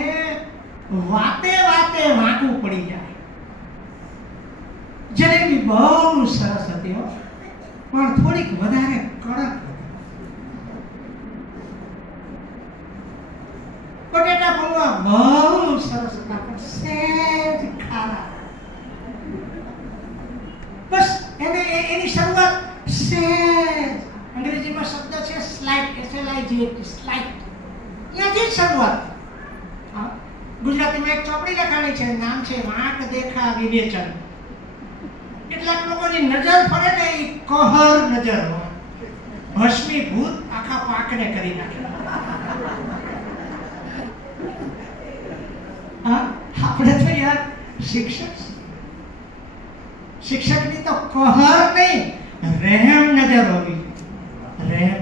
વાતે વાતે વાંકું પડી જાય. જલેબી બહુ સરસ હતી હો, પણ થોડીક વધારે કડક હતી. બટેટા પૌવા બહુ સરસ હતા, પણ સહેજ ખારા. બસ એની શરૂઆત સહેજ, અંગ્રેજીમાં શબ્દ છે સ્લાઇટ, SLIGHT, સ્લાઇટ, ત્યાંથી જ શરૂઆત. ગુજરાતીમાં એક ચોપડી લખાણી છે, નામ છે વાંક દેખા વિવેચન. કેટલાક લોકોની નજર પડે ને એ કહર નજર હોય, ભસ્મીભૂત આખા પાકને કરી નાખે. આપણે તો યાર શિક્ષકની તો કહર નહીં, રહેમ નજર હોવી. રહેમ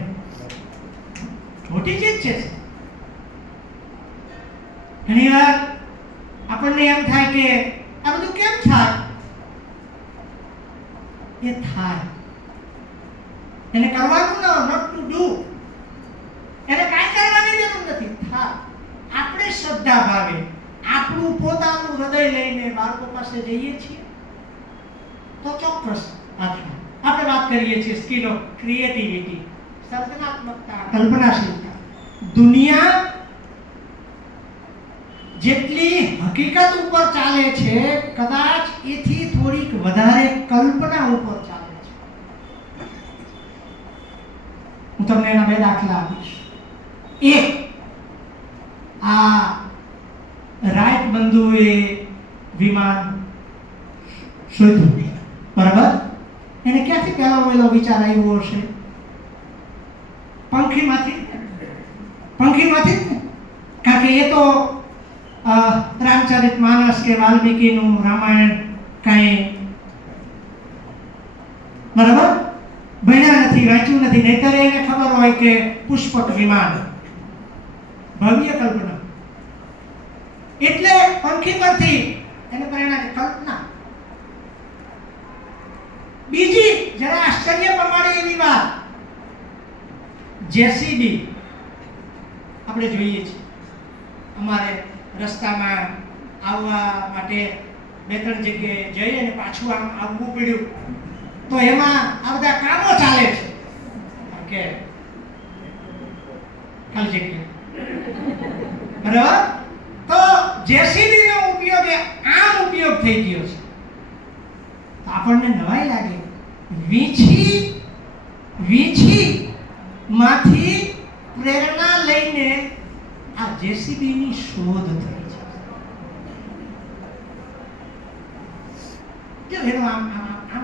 મોટી ચીજ છે. ઘણી વાર આપણને એમ થાય કે આ બધું કેમ થાય? એ થાય. એને કરવાનું નોટ ટુ ડુ. એને કાંઈ કરવાની જરૂર નથી. થાય. આપણે શ્રદ્ધા ભાવે આપણું પોતાનું હૃદય લઈને બાળકો પાસે જઈએ છીએ તો ચોક્કસ આ થાય. આપણે વાત કરીએ છીએ સ્કિલ ઓફ ક્રિએટિવિટી, સર્જનાત્મકતા, કલ્પનાશીલતા. દુનિયા જેટલી હકીકત ઉપર ચાલે છે, કદાચ એથી થોડીક વધારે કલ્પના ઉપર ચાલે છે. હું તમને એના 2 દાખલા આપીશ. એક, આ રાઈટ બંધુએ વિમાન શોધ્યું, બરાબર? એને ક્યાંથી પહેલો વિચાર આવ્યો હશે? પંખીમાંથી. કારણ કે એ તો રામચરિતમાનસ કે વાલ્મીકીનું રામાયણ કાંઈ બરાબર ભણ્યા નથી, વાંચ્યું નથી. નહીતર એને ખબર હોય કે પુષ્પક વિમાન, ભવ્ય કલ્પના. એટલે પંખી પરથી એને પ્રેરણા, કલ્પના. બીજી જરા આશ્ચર્ય પ્રમાણે એવી વાત, જેસીબી આપણે જોઈએ છીએ. અમારે રસ્તામાં આવવા માટે 2-3 જગ્યાએ જઈએ ને પાછું આમ આવવું પડ્યું. તો એમાં આ બધા કામો ચાલે છે કે ખાલી જગ્યા બરાબર. તો જેસીબી નો ઉપયોગ એ આમ ઉપયોગ થઈ ગયો છે. તો આપણને નવાઈ લાગે, વીંછી માંથી પ્રેરણા લઈને આ જેસીબી ની શોધ થઈ છે. જો એનો આમ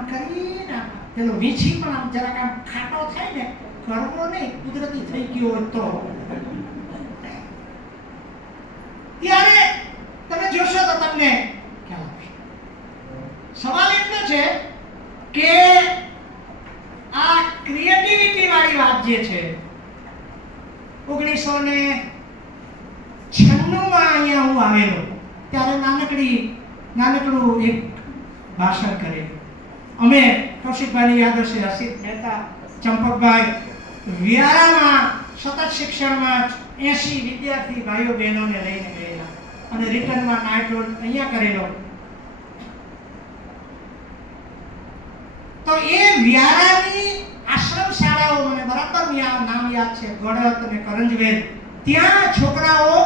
કરીને પેલો વીંછી પણ આમ જરાક આમ ખાટો થાય ને, કરવો નહીં, કુદરતી થઈ ગયો હોય તો ત્યારે તમે જોશો તો તમને ખ્યાલ આવશે. સવાલ એટલો છે કે આ ક્રિએટિવિટી વાળી વાત જે છે 1996 માં અહીંયા હું આવેલો ત્યારે નાનકડું એક ભાષણ કરેલું. અમે કૌશિકભાઈ યાદ હશે, હસીત મહેતા, ચંપકભાઈ વિયારામાં સતત શિક્ષણમાં 80 વિદ્યાર્થી ભાઈઓ બહેનોને લઈને ગયેલા અને રિટર્નમાં નાઇટ રોડ અહીંયા કરેલો. તો એ વિયારાની આશ્રમ શાળાઓ મને બરાબર નામ યાદ છે, ગોળત અને કરંજવેલ. ત્યાં છોકરાઓ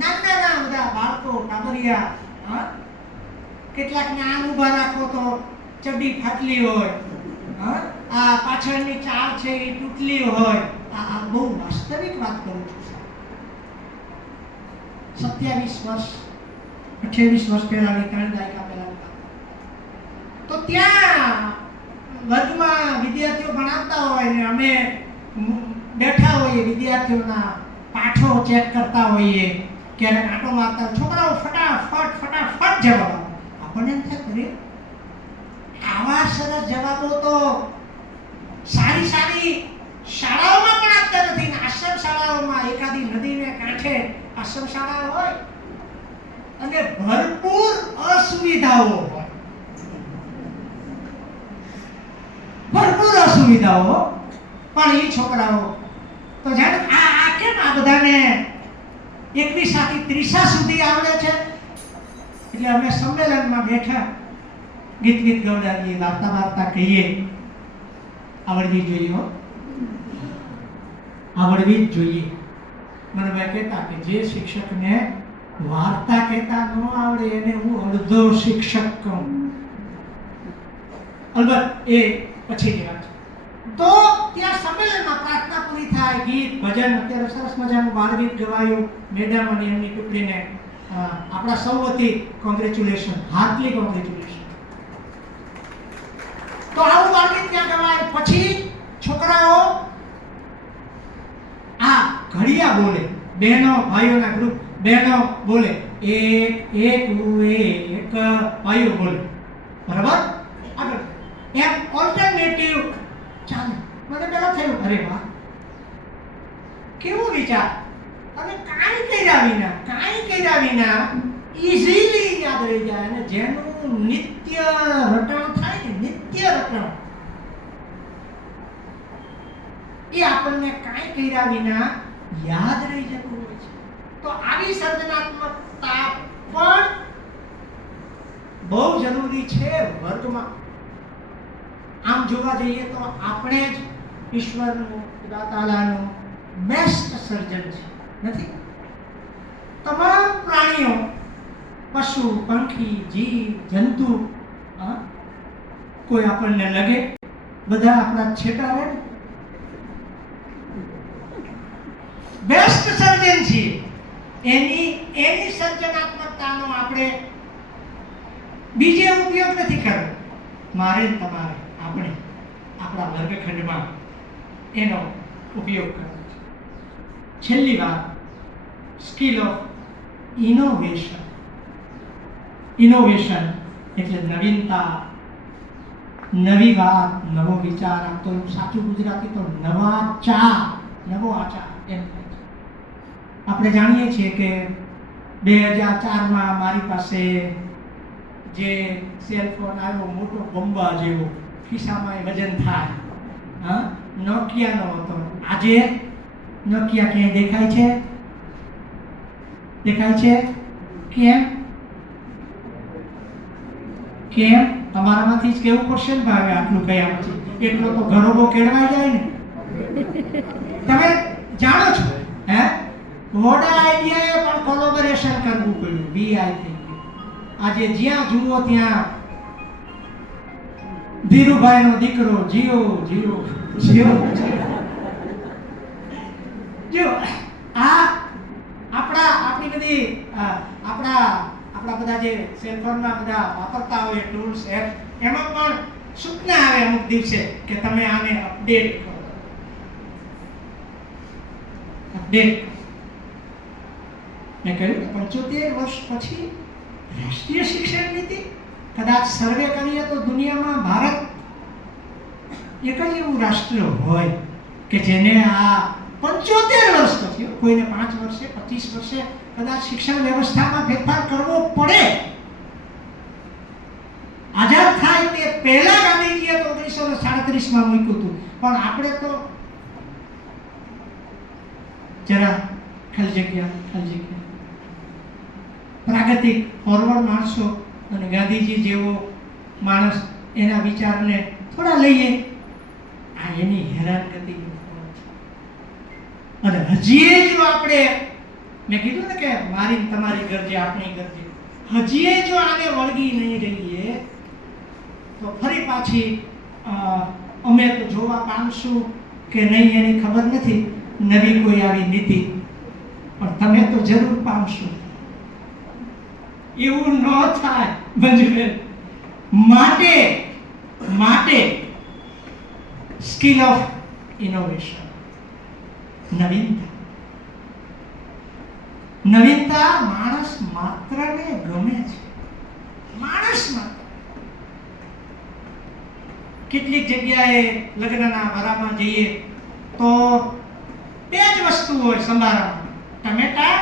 નાના બધા બાળકો ટાબરિયા, કેટલાકને આમ ઊભા રાખો તો ચડ્ડી ફાટલી હોય, આ પાછળની ચાળ છે એ તૂટલી હોય. આ બહુ વાસ્તવિક વાત કરું છું. 27 વર્ષ 28 વર્ષ પહેલાની 3 દાયકા પહેલા. તો ત્યાં વર્ગમાં વિદ્યાર્થીઓ ભણાવતા હોય ને અમે બેઠા હોઈએ, વિદ્યાર્થીઓના પાઠો ચેક કરતા હોઈએ, ક્યારેક આંટો મારતા હોય, છોકરાઓ ફટાફટ જવાબ આપે. આપણને એમ થાય કરે આવા સરસ જવાબો તો સારી શાળાઓમાં પણ આપતા નથી. આશ્રમ શાળાઓમાં એકાદી નદીને કાંઠે આશ્રમ શાળા હોય અને ભરપૂર અસુવિધાઓ હોય, પણ એ છોકરાઓ તો જાણે આ કેમ આ બધાને 21 થી 30 સુધી આવડે છે. એટલે અમે સંમેલનમાં બેઠા, ગીત ગવડાવીએ, વાર્તા કહીએ. આવડવી જોઈએ. મને ભાઈ કહેતા કે જે શિક્ષકને વાર્તા કહેતા ન આવડે એને હું અડધો શિક્ષક કહું. અલબત્ત એ પછીની વાત છે. તો ત્યાં સંમેલનમાં પ્રાર્થના પૂરી થાય, ગીત ભજન, અત્યારે સરસ મજાનું બાળગીત ગવાયું. મેડમ અને એમની ટુકડીને આપણા સૌ વતી કોંગ્રેચ્યુલેશન, હાર્ટલી કોંગ્રેચ્યુલેશન. તો આવું બાળગીત ત્યાં ગવાય. પછી છોકરાઓ આ ઘડિયા બોલે, બહેનો ભાઈઓના ગ્રુપ, બહેનો બોલે, એક ભાઈઓ બોલે, બરાબર. આગળ એમ ઓલ્ટરનેટિવ ચાલે. મને પેલા થયું અરે વાહ, કેવું વિચાર. તમે કાંઈ કર્યા વિના ઈઝીલી યાદ રહી જાય. અને જેનું નિત્ય રટણ થાય ને, નિત્ય રટણ, એ આપણને કાંઈ કર્યા વિના યાદ રહી જતું હોય છે. તો આવી સર્જનાત્મકતા પણ બહુ જરૂરી છે વર્ગમાં. આમ જોવા જઈએ તો આપણે જ ઈશ્વરનું, દાતાલાનું બેસ્ટ સર્જન છે, નથી? તમામ પ્રાણીઓ, પશુ, પંખી, જીવ, જંતુ, કોઈ આપણને લગે, બધા આપણા છેટા રહે. બેસ્ટ સર્જન છે. એની સર્જનાત્મકતાનો આપણે બીજે ઉપયોગ નથી કરવો. મારે તમારે આપણે આપણા વર્ગખંડમાં એનો ઉપયોગ કરવો છે. છેલ્લી વાત, સ્કિલ ઓફ ઇનોવેશન. ઇનોવેશન એટલે નવીનતા, નવી વાત, નવો વિચાર. આમ તો સાચું ગુજરાતી તો નવો આચાર એમ થાય છે. આપણે જાણીએ છીએ કે 2004માં મારી પાસે જે સેલફોન આવ્યો, મોટો બંબા જેવો, ખિસ્સામાં વજન થાય, નોકિયાનો હતો. આજે નોકિયા ક્યાંય દેખાય છે? કેમ? તમારામાંથી જ કેવું પડશે ને ભાઈ આટલું કયા પછી એટલો તો ઘરોબો કેળવાઈ જાય ને. તમે જાણો છો હે વોડા આઈડિયાએ પણ કોલેબોરેશન કરવું પડ્યું. વીઆઈપી આજે જ્યાં જુઓ ત્યાં ધીરુભાઈનો દીકરો જીઓ જીઓ જીઓ. જો આપણી બધી આપણા બધા જે સેલફોનના બધા વાપરતા હોય ટૂલ્સ એપ એમાં પણ સૂચના આવે અમુક દિવસે કે તમે આને અપડેટ કરો. અપડેટ મેં કહ્યું 75 વર્ષ પછી રાષ્ટ્રીય શિક્ષણ નીતિ કદાચ સર્વે કરીએ તો દુનિયામાં ભારત એક જ એવું રાષ્ટ્ર હોય કે જેને આ 75 વર્ષ પછી, કોઈને 5 વર્ષે 25 વર્ષે કદાચ શિક્ષણ વ્યવસ્થામાં ફેરફાર કરવો પડે. આઝાદ થાય તે પહેલા ગાંધીજીએ તો 1937 મૂક્યું હતું, પણ આપણે તો જરા ખાલી જગ્યા પ્રાગતિક ફોરવર્ડ માણસો અને ગાંધીજી જેવો માણસ એના વિચારને થોડા લઈએ. આ એની હેરાનગતિ. અને હજી જો આપણે મેં કીધું ને કે મારી તમારી ગરજે આપણી ગરજે હજી જો આને વળગી નહીં રહીએ તો ફરી પાછી અમે તો જોવા પામશું કે નહીં એની ખબર નથી નવી કોઈ આવી નીતિ, પણ તમે તો જરૂર પામશો. એવું ન થાય મંજુબેન. માટે સ્કિલ ઓફ ઇનોવેશન, નવીનતા માણસ માત્રને ગમે છે. માણસ માત્ર કેટલીક જગ્યાએ લગ્નના વરામાં જઈએ તો 2 જ વસ્તુ હોય સંભારામાં, ટમેટા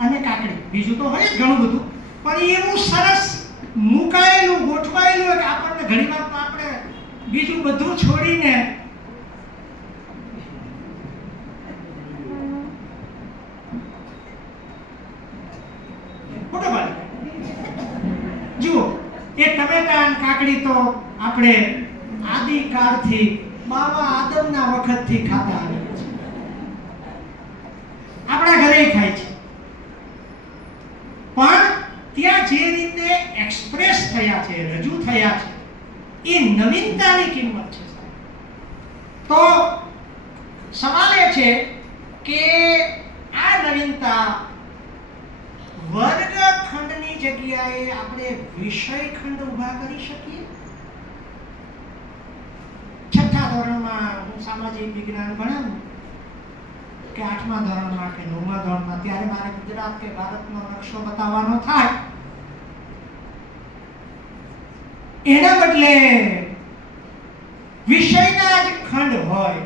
અને કાકડી. બીજું તો હોય જ ઘણું બધું, પણ એવું સરસ મુકાયેલું ગોઠવાયેલું હોય કે આપણને ઘણીવાર તો આપણે બીજું બધું છોડીને જુઓ એ ટમેટા અને કાકડી તો આપણે આદિકાળથી બાવા આદમના વખતથી ખાતા આવ્યા છે. આપણા ઘરે ખાય છે, પણ ત્યાં જે રીતે એક્સપ્રેસ થયા છે, રજૂ થયા છે, એ નવીનતાની કિંમત છે. તો સવાલ એ છે કે આ નવીનતા વર્ગખંડની જગ્યાએ આપણે વિષયખંડ ઊભા કરી શકીએ. 6થા ધોરણમાં હું સામાજિક વિજ્ઞાન ભણાવું કે 8મા ધોરણમાં કે 9મા ધોરણમાં, ત્યારે મારે ગુજરાત કે ભારતનો નકશો બતાવવાનો થાય. એના બદલે વિષયના જ ખંડ હોય,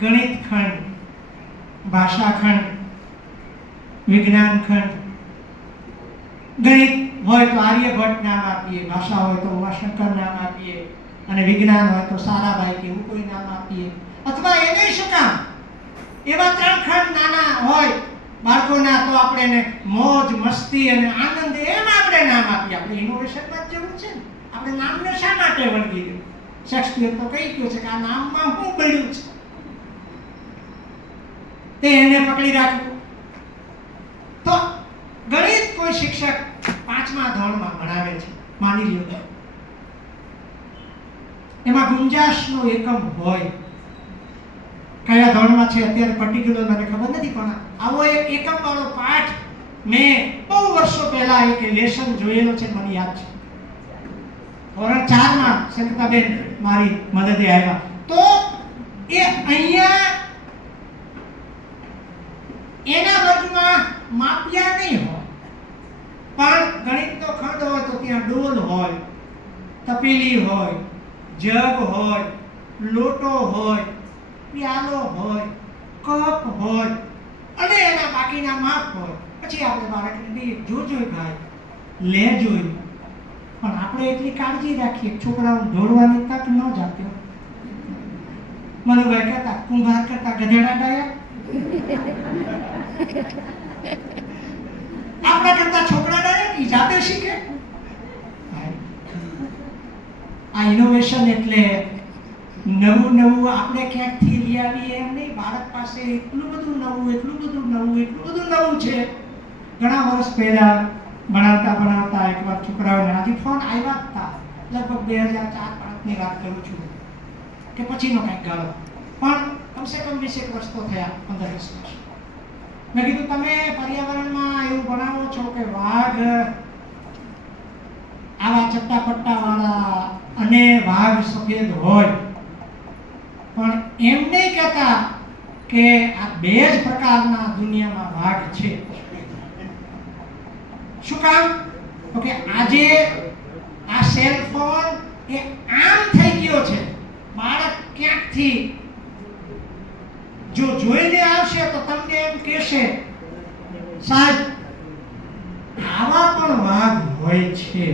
ગણિત ખંડ, ભાષા ખંડ, વિજ્ઞાન ખંડ. ગણિત હોય તો આર્યભટ્ટ નામ આપીએ, ભાષા હોય તો ઉમાશંકર નામ આપીએ, અને વિજ્ઞાન હોય તો સારાભાઈ કે એવું કોઈ નામ આપીએ. અથવા એને શું કામ એવા 3 ખંડ નાના હોય બાળકોના તો આપણે એને મોજ મસ્તી અને આનંદ એમ આપણે નામ આપીએ. આપણે ઇનોવેશનમાં જ જરૂર છે ને. આપણે નામને શા માટે વળગી ગયું? શેક્સપિયર તો કહી ગયો છે કે આ નામમાં શું પડ્યું છે, તે એને પકડી રાખવું. તો ગણિત કોઈ શિક્ષક 5મા ધોરણમાં ભણાવે છે, માની લ્યો, એમાં ગુંજાશનો એકમ હોય. કયા ધોરણમાં છે અત્યારે પર્ટિક્યુલર મને ખબર નથી, પણ આવો એક એકમ વાળો પાઠ મેં બહુ વર્ષો પહેલા એક લેસન જોયેલો છે, મને યાદ છે. ધોરણ 4માં સંગીતાબેન મારી મદદે આવ્યા. તો એ અહીંયા એના વર્ગમાં માપ્યા નહીં હોય, પણ ગણિતનો ખંડ હોય તો ત્યાં ડોલ હોય, તપેલી હોય, જગ હોય, લોટો હોય, પ્યાલો હોય, કપ હોય અને એના બાકીના માપ હોય. પછી આપણે બાળકને દઈએ, જોઈ ભાઈ લે જોઈ, પણ આપણે એટલી કાળજી રાખીએ છોકરાઓ દોડવાની તક ન જાપ્યો. મનુભાઈ કહેતા કુંભાર કરતા ગધેડા ડાયા. આપણા કરતા છોકરા ડાયા, ઈ જાતે શીખે. આ ઇનોવેશન એટલે નવું નવું આપણે ક્યાંકથી લઈ આવીએ એમ નહીં. ભારત પાસે એટલું બધું નવું છે. ઘણા વર્ષ પહેલા ભણાવતા એકવાર છોકરાઓને આથી ફોન આવ્યા હતા, લગભગ 2004-5ની વાત કરું છું કે પછીનો કંઈક ગાળો, પણ કમસે કમ 20 વર્ષ તો થયા, 15-20 વર્ષ. મેં કીધું તમે પર્યાવરણમાં એવું ભણાવો છો કે વાઘ આવા ચટ્ટા વાળા અને વાઘ સફેદ હોય, પણ એમ નહીં કહેતા કે આ બે જ પ્રકારના દુનિયામાં વાઘ છે. શું કામ? તો કે આજે આ સેલ ફોન એ આમ થઈ ગયો છે. બાળક ક્યાંકથી જો જોઈને આવશે તો તમને એમ કહેશે, સાહેબ આવા પણ વાઘ હોય છે.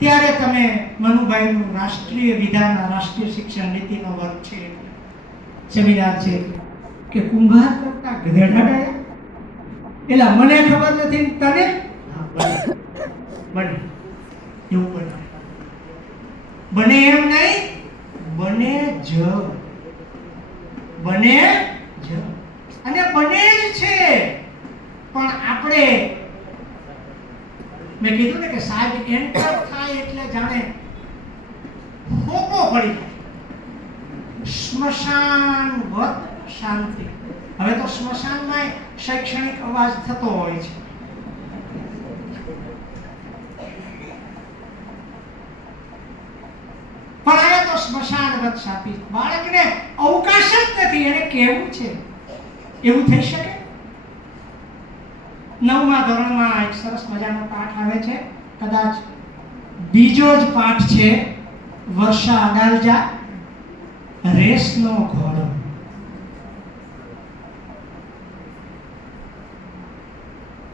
ત્યારે તમે મનુભાઈનું રાષ્ટ્રીય વિધાન, રાષ્ટ્રીય શિક્ષણ નીતિનો વર્ગ છે, સેમિનાર છે, કે કુંભાર કરતા ગધેડા ડાયા. એલા મને ખબર નથી, તને બને એવું બને એમ નહીં, બને જ અને બને જ છે. પણ આપણે મેં કીધું ને કે સાહેબ એન્ટર થાય એટલે જાણે હોપો પડી જાય, સ્મશાનવત શાંતિ. હવે તો સ્મશાનમાં શૈક્ષણિક અવાજ થતો હોય છે. પણ હવે તો સ્મશાનવત શાંતિ. બાળકને અવકાશ જ નથી, એને કેવું છે એવું થઈ શકે? 9મા ધોરણમાં એક સરસ મજાનો પાઠ આવે છે, કદાચ બીજો જ પાઠ છે, વર્ષા અડાલજા, રેસનો ઘોડો.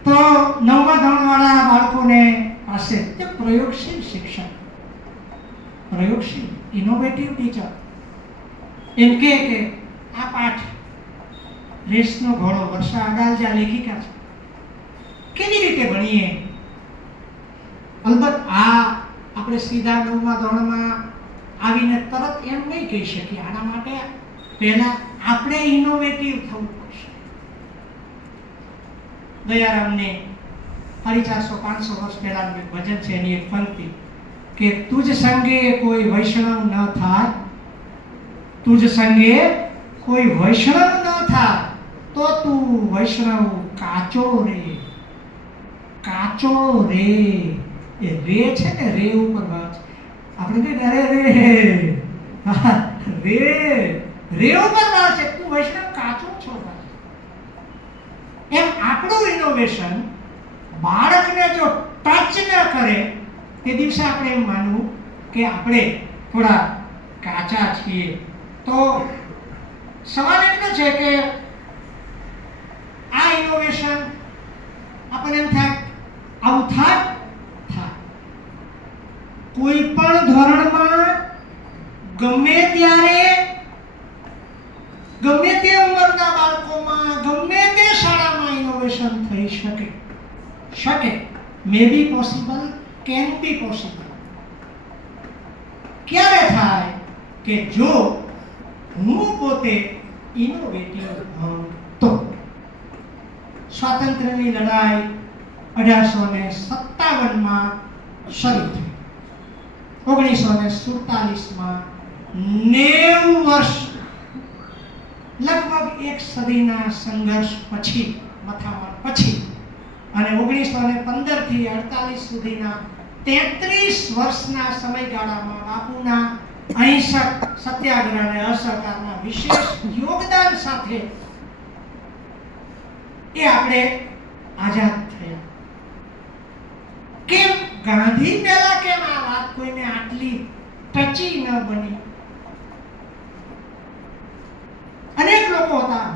તો 9મા ધોરણવાળા બાળકોને પાસે પ્રયોગશીલ શિક્ષણ, પ્રયોગશીલ ઇનોવેટિવ ટીચર એમ કે આ પાઠ રેસનો ઘોડો, વર્ષા અડાલજા લેખિકા છે, કેવી રીતે ભણીએ? અલબત્ત આ આપણે સીધા 9મા ધોરણમાં આવીને તરત એમ નહીં કહી શકીએ. આના માટે પહેલા આપણે ઇનોવેટિવ થવું પડશે. દયારામને 450-500 વર્ષ પહેલાનું એક ભજન છે, એની એક પંક્તિ કે તુજ સંગે કોઈ વૈષ્ણવ ન થાય, તુજ સંગે કોઈ વૈષ્ણવ ન થાય તો તું વૈષ્ણવ કાચો રે. કાચો રે, એ રે છે ને, રે ઉપર વાત આપણે કહીએ અરે રે રે ઉપર વાત છે, તું વૈષ્ણવ કાચો છો. એમ આપણું ઇનોવેશન બાળકને જો ટચ ન કરે તે દિવસે આપણે એમ માનવું કે આપણે થોડા કાચા છીએ. તો સવાલ એટલો છે કે આ ઇનોવેશન આપણને એમ થાય આવું થાય. કોઈ પણ ધોરણમાં ગમે ત્યારે, ગમે તે ઉંમરના બાળકોમાં, ગમે તે શાળામાં ઇનોવેશન થઈ શકે. May be possible, can be possible. ક્યારે થાય? કે જો હું પોતે ઇનોવેટિવ હોઉં તો. સ્વાતંત્ર્યની લડાઈ 1857માં શરૂ થઈ. 1947માં 90 વર્ષ, લગભગ એક સદીના સંઘર્ષ પછી, મથામણ પછી, અને 1915 થી 48 સુધીના 33 વર્ષના સમયગાળામાં બાપુના અહિંસક સત્યાગ્રહ અને અસહકારના વિશેષ યોગદાન સાથે એ આપણે આઝાદ થયા. કેમ? ગાંધી પહેલા કેમ આ વાત કોઈને આટલી ટચી ન બની? અનેક લોકો હતા,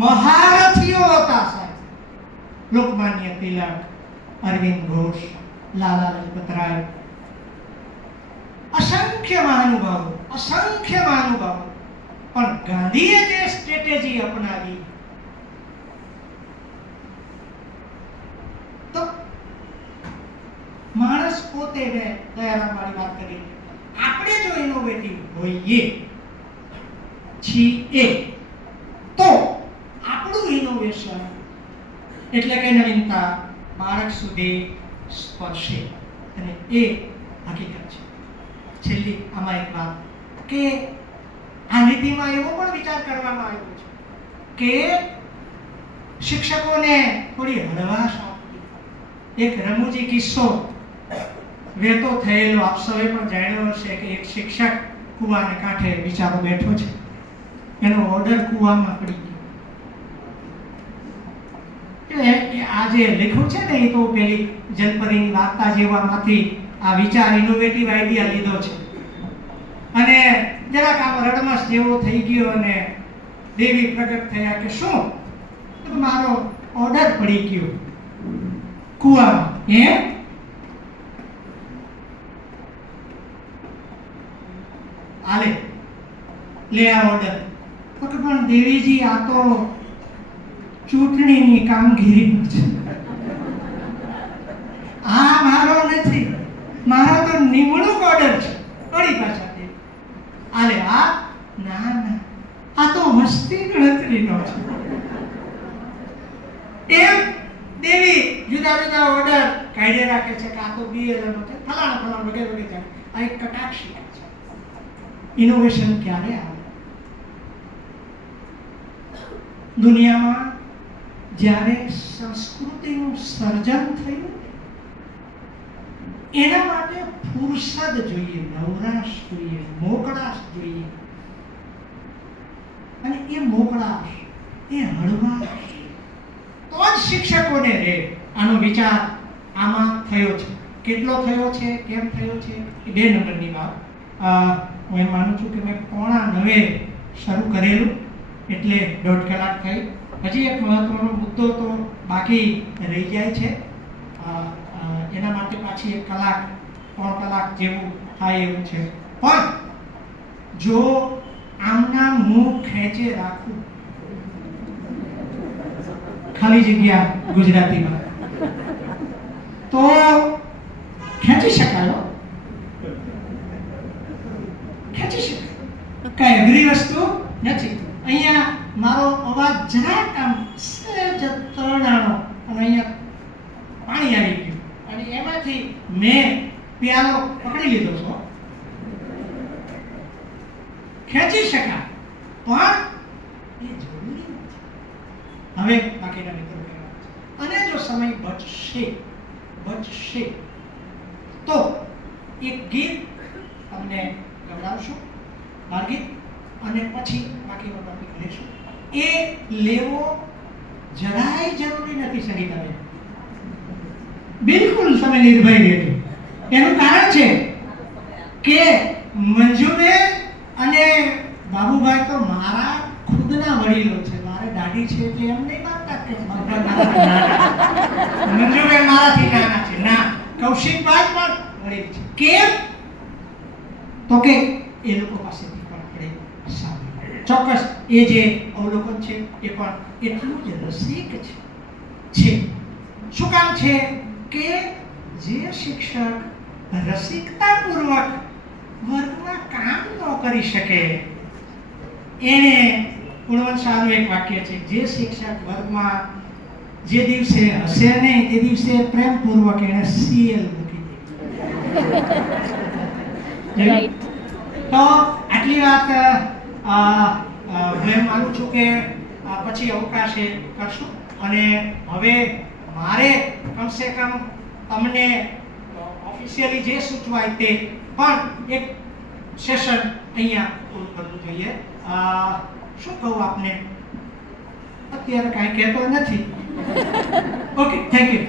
મહારથીઓ હતા સાહેબ. લોકમાન્ય તિલક, અરવિંદ ઘોષ, લાલા લજપતરાય, અસંખ્ય મહાનુભાવો. પણ ગાંધીએ જે સ્ટ્રેટેજી અપનાવી, તો માણસ પોતે ને દયારામ વાળી વાત કરી, આપણે જો ઇનોવેટિવ હોઈએ છીએ તો આપણું ઇનોવેશન એટલે કે નવીનતા બાળક સુધી સ્પર્શે, અને એ હકીકત છે. છેલ્લી આમાં એક વાત કે આ નીતિમાં એવો પણ વિચાર કરવામાં આવ્યો છે કે શિક્ષકોને થોડી હળવાશ આપવી. એક રમૂજી કિસ્સો વહેતો થયેલો આપ સૌએ પણ જાણ્યો હશે કે એક શિક્ષક કૂવાને કાંઠે બિચારો બેઠો છે, એનો ઓર્ડર કૂવામાં પડી ગયો. આ જે લખ્યું છે ને એ તો પેલી જલપરીની વાર્તા જેવામાંથી આ વિચાર ઇનોવેટિવ આઈડિયા લીધો છે, અને જરાક આમ રડમસ જેવો થઈ ગયો અને દેવી પ્રગટ થયા કે શું, તો મારો ઓર્ડર પડી ગયો કૂવામાં. આલે લે આ ઓર્ડર. તો કે પણ દેવીજી આ તો ચૂંટણીની કામગીરી છે, આ મારો નથી, મારો તો નિમણૂક ઓર્ડર છે. વળી પાછા દે આલે આ ના ના આ તો મસ્તી ગણતરીનો છે. એમ દેવી જુદા જુદા ઓર્ડર કાઢી રાખે છે કે આ તો બીએલનો છે, ફલાણા ફલાણા વગેરે વગેરે. આ એક કટાક્ષી છે. ઇનોવેશન ક્યારે આવે? દુનિયામાં જ્યારે સંસ્કૃતિનું સર્જન થયું એના માટે ફુરસદ જોઈએ, નવરાશ જોઈએ, મોકળાશ જોઈએ, અને એ મોકળાશ, એ હળવાશ તો જ શિક્ષકોને રહે. આનો વિચાર આમાં થયો છે. કેટલો થયો છે, કેમ થયો છે, એ 2 નંબરની વાત. હું એમ માનું છું કે મેં 8:45 શરૂ કરેલું એટલે 1.5 કલાક થઈ. હજી એક મહત્વનો મુદ્દો તો બાકી રહી જાય છે, એના માટે પાછી 1 કલાક 3 કલાક જેવું થાય એવું છે. પણ જો આમના મુખ ખેંચે રાખવું, ખાલી જગ્યા ગુજરાતીમાં, તો ખેંચી શકાય, ખેંચી શકાય, કઈ અઘરી વસ્તુ નથી. અહીંયા મારો અવાજ જરાક આમ સહેજ તરણાણો અને અહીંયા પાણી આવી ગયું અને એમાંથી મેં પ્યાલો પકડી લીધો છો. ખેંચી શકાય, પણ એ જરૂરી નથી. હવે બાકીના મિત્રો કહેવા છે. અને જો સમય બચશે તો એક ગીત તમને ગવડાવશું, બાળગીત, અને પછી બાકીનો ટોપિક લેશું. એ લેવો જરાય જરૂરી નથી સંગીતાબેન, બિલકુલ તમે નિર્ભય રહેજો. એનું કારણ છે કે મંજુબેન અને બાબુભાઈ તો મારા ખુદના વડીલો છે. મારે દાઢી છે એટલે એમ નહીં માનતા કે મંજુબેન મારાથી નાના છે. ના, કૌશિકભાઈ પણ વડીલ છે. કેમ? તો કે એ લોકો પાસેથી પણ આપણે સાંભળ્યું. ચોક્કસ એ જે અવલોકન છે એ પણ એટલું જ રસિક છે. શું કામ છે કે જે શિક્ષક રસિકતાપૂર્વક વર્ગમાં કામ ન કરી શકે, એને ગુણવંત શાહનું એક વાક્ય છે, જે શિક્ષક વર્ગમાં જે દિવસે હશે નહીં તે દિવસે પ્રેમપૂર્વક એને સીએલ મૂકી દે. તો આટલી વાત હું એમ માનું છું કે પછી અવકાશે કરશું. અને હવે મારે કમસે કમ તમને ઓફિશિયલી જે સૂચવાય તે પણ એક સેશન અહીંયા પૂરું કરવું જોઈએ. શું કહું આપને, અત્યારે કાંઈ કહેતો નથી. Okay, thank you.